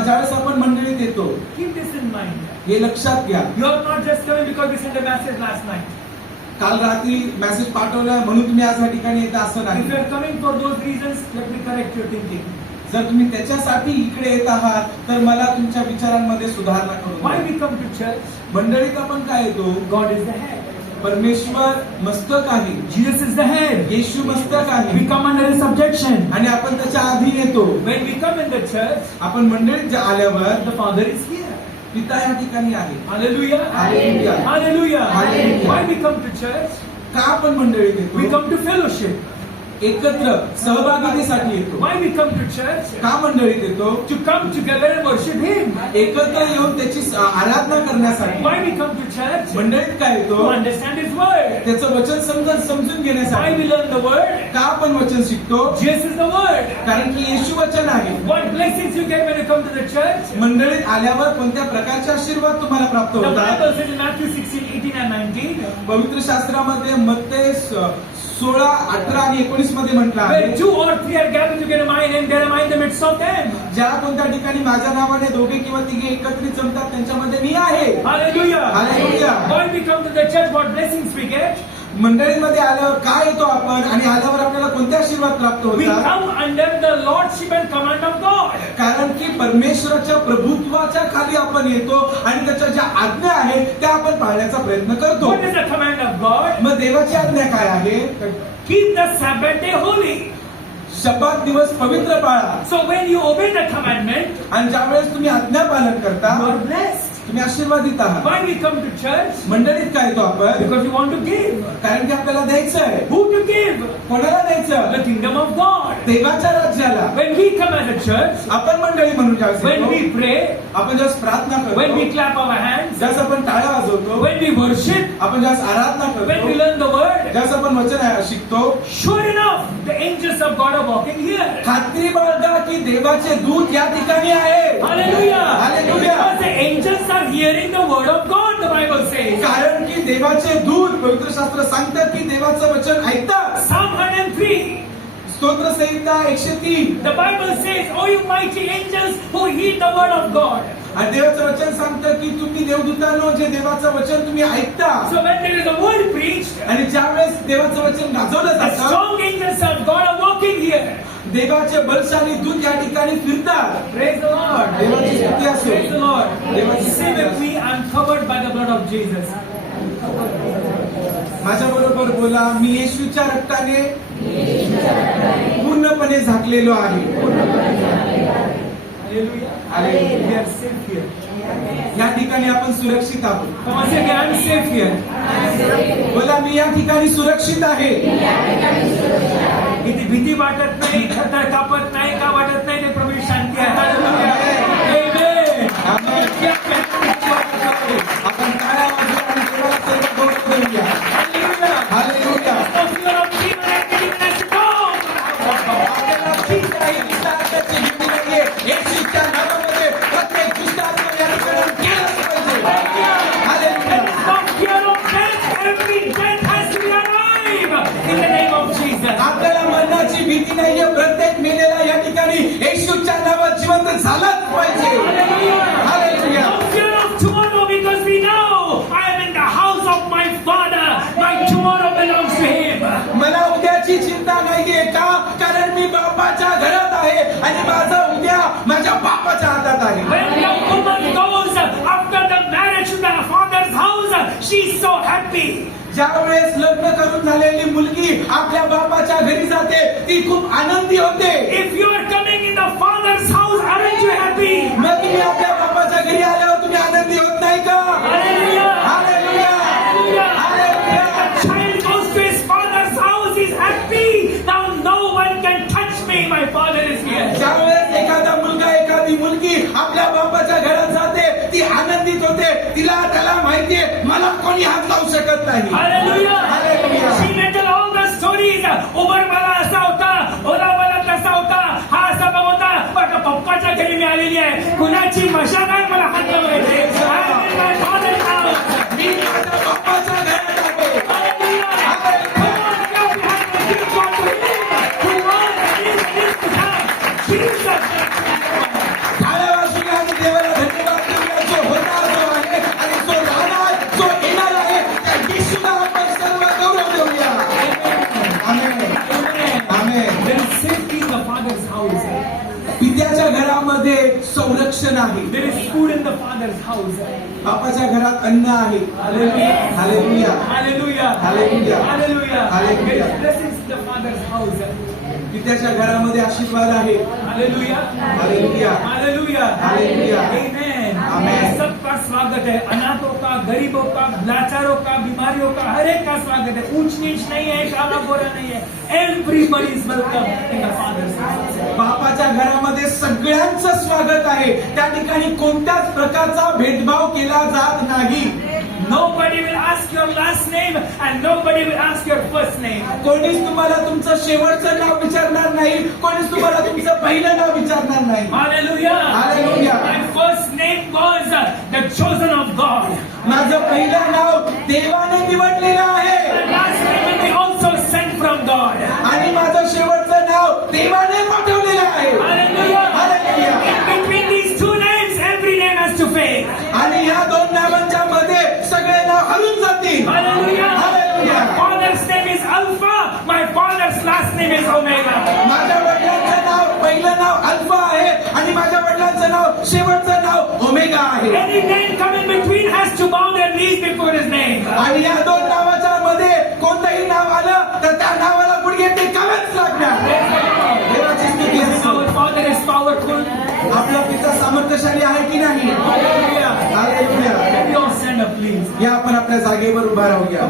ज्यावेळेस आपण मंडळीत येतो keep this in mind. हे लक्षात घ्या. You are not just coming because we sent a message last night. काल रात्री मेसेज पाठवला म्हणून तुम्ही आज या ठिकाणी येता असं If नाही. you are coming for those reasons, let me correct your thinking. जर तुम्ही त्याच्यासाठी इकडे येत आहात तर मला तुमच्या विचारांमध्ये सुधारणा करून Why द्या. we come to church? मंडळीत आपण काय येतो? God is the head. परमेश्वर मस्तक आहे. Jesus is the head. येशू मस्तक आहे We come under His subjection. आणि आपण त्याच्या अधीन येतो. When we come in the church, आपण मंडळीत आल्यावर the Father is here. पिता या ठिकाणी आहे. Hallelujah. Hallelujah. Hallelujah. Hallelujah. Why we come to church? का आपण मंडळीत We येतो? come to fellowship. एकत्र सहभागितेसाठी येतो. Why we come to church? का मंडळीत येतो? To come together and worship Him. एकत्र येऊन त्याची आराधना करण्यासाठी. Why we come to church? मंडळीत काय To येतो? understand His word. त्याचं वचन समजून Why घेण्यासाठी. we learn the word? का आपण वचन शिकतो? Jesus is the word. कारण की येशू वचन आहे. What blessings you get when you come to the church? मंडळीत आल्यावर कोणत्या प्रकारचे आशीर्वाद तुम्हाला प्राप्त The होतात? Bible says in Matthew 16, 18 and 19, पवित्र शास्त्रामध्ये मत्ते 16, 18 आणि 19 मध्ये म्हटलं आहे where 2 or 3 are gathered together in my name, there am I in the midst of them. ज्या कोणत्या ठिकाणी माझ्या नावाने दोघे किंवा तिघे एकत्रित जमतात त्यांच्यामध्ये मी आहे. Hallelujah. Hallelujah. Why we come to the church, what blessings we get? मंडळीमध्ये आल्यावर काय येतो आपण आणि आल्यावर आपल्याला कोणते आशीर्वाद प्राप्त We होतात? come under the lordship and command of God. कारण की परमेश्वराच्या प्रभुत्वाच्या खाली आपण येतो आणि त्याच्या ज्या आज्ञा आहेत त्या आपण पाळण्याचा प्रयत्न करतो. What is the command of God? मग देवाची आज्ञा काय आहे? Keep the Sabbath day holy. शब्बात दिवस पवित्र पाळा. So when you obey the commandment, आणि ज्यावेळेस तुम्ही आज्ञा पालन करता you are blessed. तुम्ही आशीर्वादित आहात. Why we come to church? मंडळीत काय येतो आपण? Because we want to give. कारण की आपल्याला द्यायचं आहे. Who to give? कोणाला द्यायचं? The kingdom of God. देवाच्या राज्याला. When we come as a church, आपण मंडळी म्हणून ज्यावेळेस when येतो, we pray, आपण ज्यावेळेस प्रार्थना when we करतो, clap our hands, ज्यावेळेस आपण टाळ्या वाजवतो, when we worship, आपण ज्यावेळेस आराधना when we करतो, learn the word, ज्यावेळेस आपण वचन शिकतो, sure enough, the angels of God are walking here. खात्री बाळगा की देवाचे दूत या ठिकाणी आहे. Hallelujah. Hallelujah. Because the angels are hearing the word of God, the Bible says. कारण की देवाचे दूत पवित्र शास्त्र सांगतात की देवाचं वचन ऐकतात. Psalm 103. स्तोत्र संहिता 103. The Bible says, "O you mighty angels who heed the word of God." आणि देवाचं वचन सांगतं की तुम्ही देवदूतांनो जे देवाचं वचन तुम्ही ऐकता. So when there is a word preached, आणि ज्यावेळेस देवाचं वचन गाजवलं the जातं, strong angels of God are walking here. देवाचे बलशाली दूत या ठिकाणी फिरतात. Praise the Lord. देवाची स्तुती असो. Praise the Lord. देवाची Say स्तुती with असो. me, I'm covered by the blood of Jesus. माझ्या बरोबर बोला, मी येशूच्या रक्ताने पूर्णपणे झाकलेलो आहे. Hallelujah. Hallelujah. We are safe here. या ठिकाणी आपण सुरक्षित आहोत. Come on, say again, I'm safe here. बोला, मी या ठिकाणी सुरक्षित आहे. इथे भीती वाटत नाही, खतर कापत नाही, का वाटत नाही, ते प्रभू शांती आहे. Amen. आमेन. आपण टाळ्या वाजवूया आणि देवाला सर्व गौरव देऊया. Hallelujah. No fear of demon activity has to go. आपल्याला ठीक आहे, दुष्टात्म्याची भीती नाहीये. येशूच्या नावामध्ये प्रत्येक दुष्टात्मा या ठिकाणी गेलंच पाहिजे. Hallelujah. No fear of death. Every death has to be alive in the name of Jesus. आपल्याला मरणाची भीती नाहीये. प्रत्येक मेलेला या ठिकाणी येशूच्या नावात जिवंत झालाच पाहिजे. Hallelujah. No fear of tomorrow because we know I am in the house of my Father. My tomorrow belongs to Him. मला उद्याची चिंता नाहीये. का? कारण मी बापाच्या घरात आहे आणि माझा उद्या माझ्या बापाच्या हातात आहे. When the woman goes after the marriage to the father's house, she's so happy. ज्यावेळेस लग्न करून झालेली मुलगी आपल्या बापाच्या घरी जाते, ती खूप आनंदी होते. If you are coming in the father's house, aren't you happy? मग तुम्ही आपल्या बापाच्या घरी आल्यावर तुम्ही आनंदी होत नाही का? Hallelujah. Hallelujah. Hallelujah. Hallelujah. The child goes to his father's house, he's happy. Now no one can touch me. My father is here. ज्यावेळेस एखादा मुलगा एखादी मुलगी आपल्या बापाच्या घरात जाते, ती आनंदित होते. त्याला माहितीये मला कोणी हात लावू शकत नाही. Hallelujah. Hallelujah. She mentioned all the stories. उमर मला असा होता, ओला मला तसा होता, हा असा बाबा होता. पण पप्पाच्या घरी मी आलेली आहे. कुणाची मशागत मला हात लावायचे. I'm in my father's house. मी माझ्या बापाच्या घरात आहे. Hallelujah. Come on, clap your hands and give God to Him. Who was and is and is to come. Jesus. टाळ्या वाजवूया आणि देवाला धन्यवाद देऊया. जो होता, जो आहे आणि जो राहणार, जो येणार आहे, त्या येशूला आपण सर्व गौरव देऊया. आमेन. आमेन. There is safety in the father's house. पित्याच्या घरामध्ये संरक्षण आहे. There is food in the father's house. बापाच्या घरात अन्न आहे. Hallelujah. Hallelujah. Hallelujah. Hallelujah. Hallelujah. Hallelujah. There is blessings in the father's house. पित्याच्या घरामध्ये आशीर्वाद आहे. Hallelujah. Hallelujah. Hallelujah. Hallelujah. Amen. Amen. सबका स्वागत है. अनाथों का, गरीबों का, लाचारों का, बीमारियों का, हर एक का स्वागत है. ऊंच नीच नहीं है, काला गोरा नहीं है. Everybody is welcome in the father's house. बापाच्या घरामध्ये सगळ्यांचं स्वागत आहे. त्या ठिकाणी कोणत्याच प्रकारचा भेदभाव केला जात नाही. Nobody will ask your last name and nobody will ask your first name. कोणीच तुम्हाला तुमचं शेवटचं नाव विचारणार नाही. कोणीच तुम्हाला तुमचं पहिलं नाव विचारणार नाही. Hallelujah. Hallelujah. My first name was the chosen of God. माझं पहिलं नाव देवाने निवडलेलं आहे. My last name will be also sent from God. आणि माझं शेवटचं नाव देवाने पाठवलेलं आहे. Hallelujah. Hallelujah. In between these two names, every name has to fade. आणि ह्या दोन नावांच्या मध्ये सगळे नाव हरून जातील. Hallelujah. Hallelujah. My father's name is Alpha. My father's last name is Omega. माझ्या वडिलांचं नाव पहिलं नाव अल्फा आहे आणि माझ्या वडिलांचं नाव शेवटचं नाव ओमेगा आहे. Any name come in between has to bow their knees before his name. आणि या दोन नावाच्या मध्ये कोणतंही नाव आलं तर त्या नावाला गुडघे टेकावेच लागणार. देवाची स्तुती असो. Our Father is powerful. आपला पिता सामर्थ्यशाली आहे की नाही? Hallelujah. हालेलुया. सिबलिंग्स या आपण आपल्या जागेवर उभा राहूया.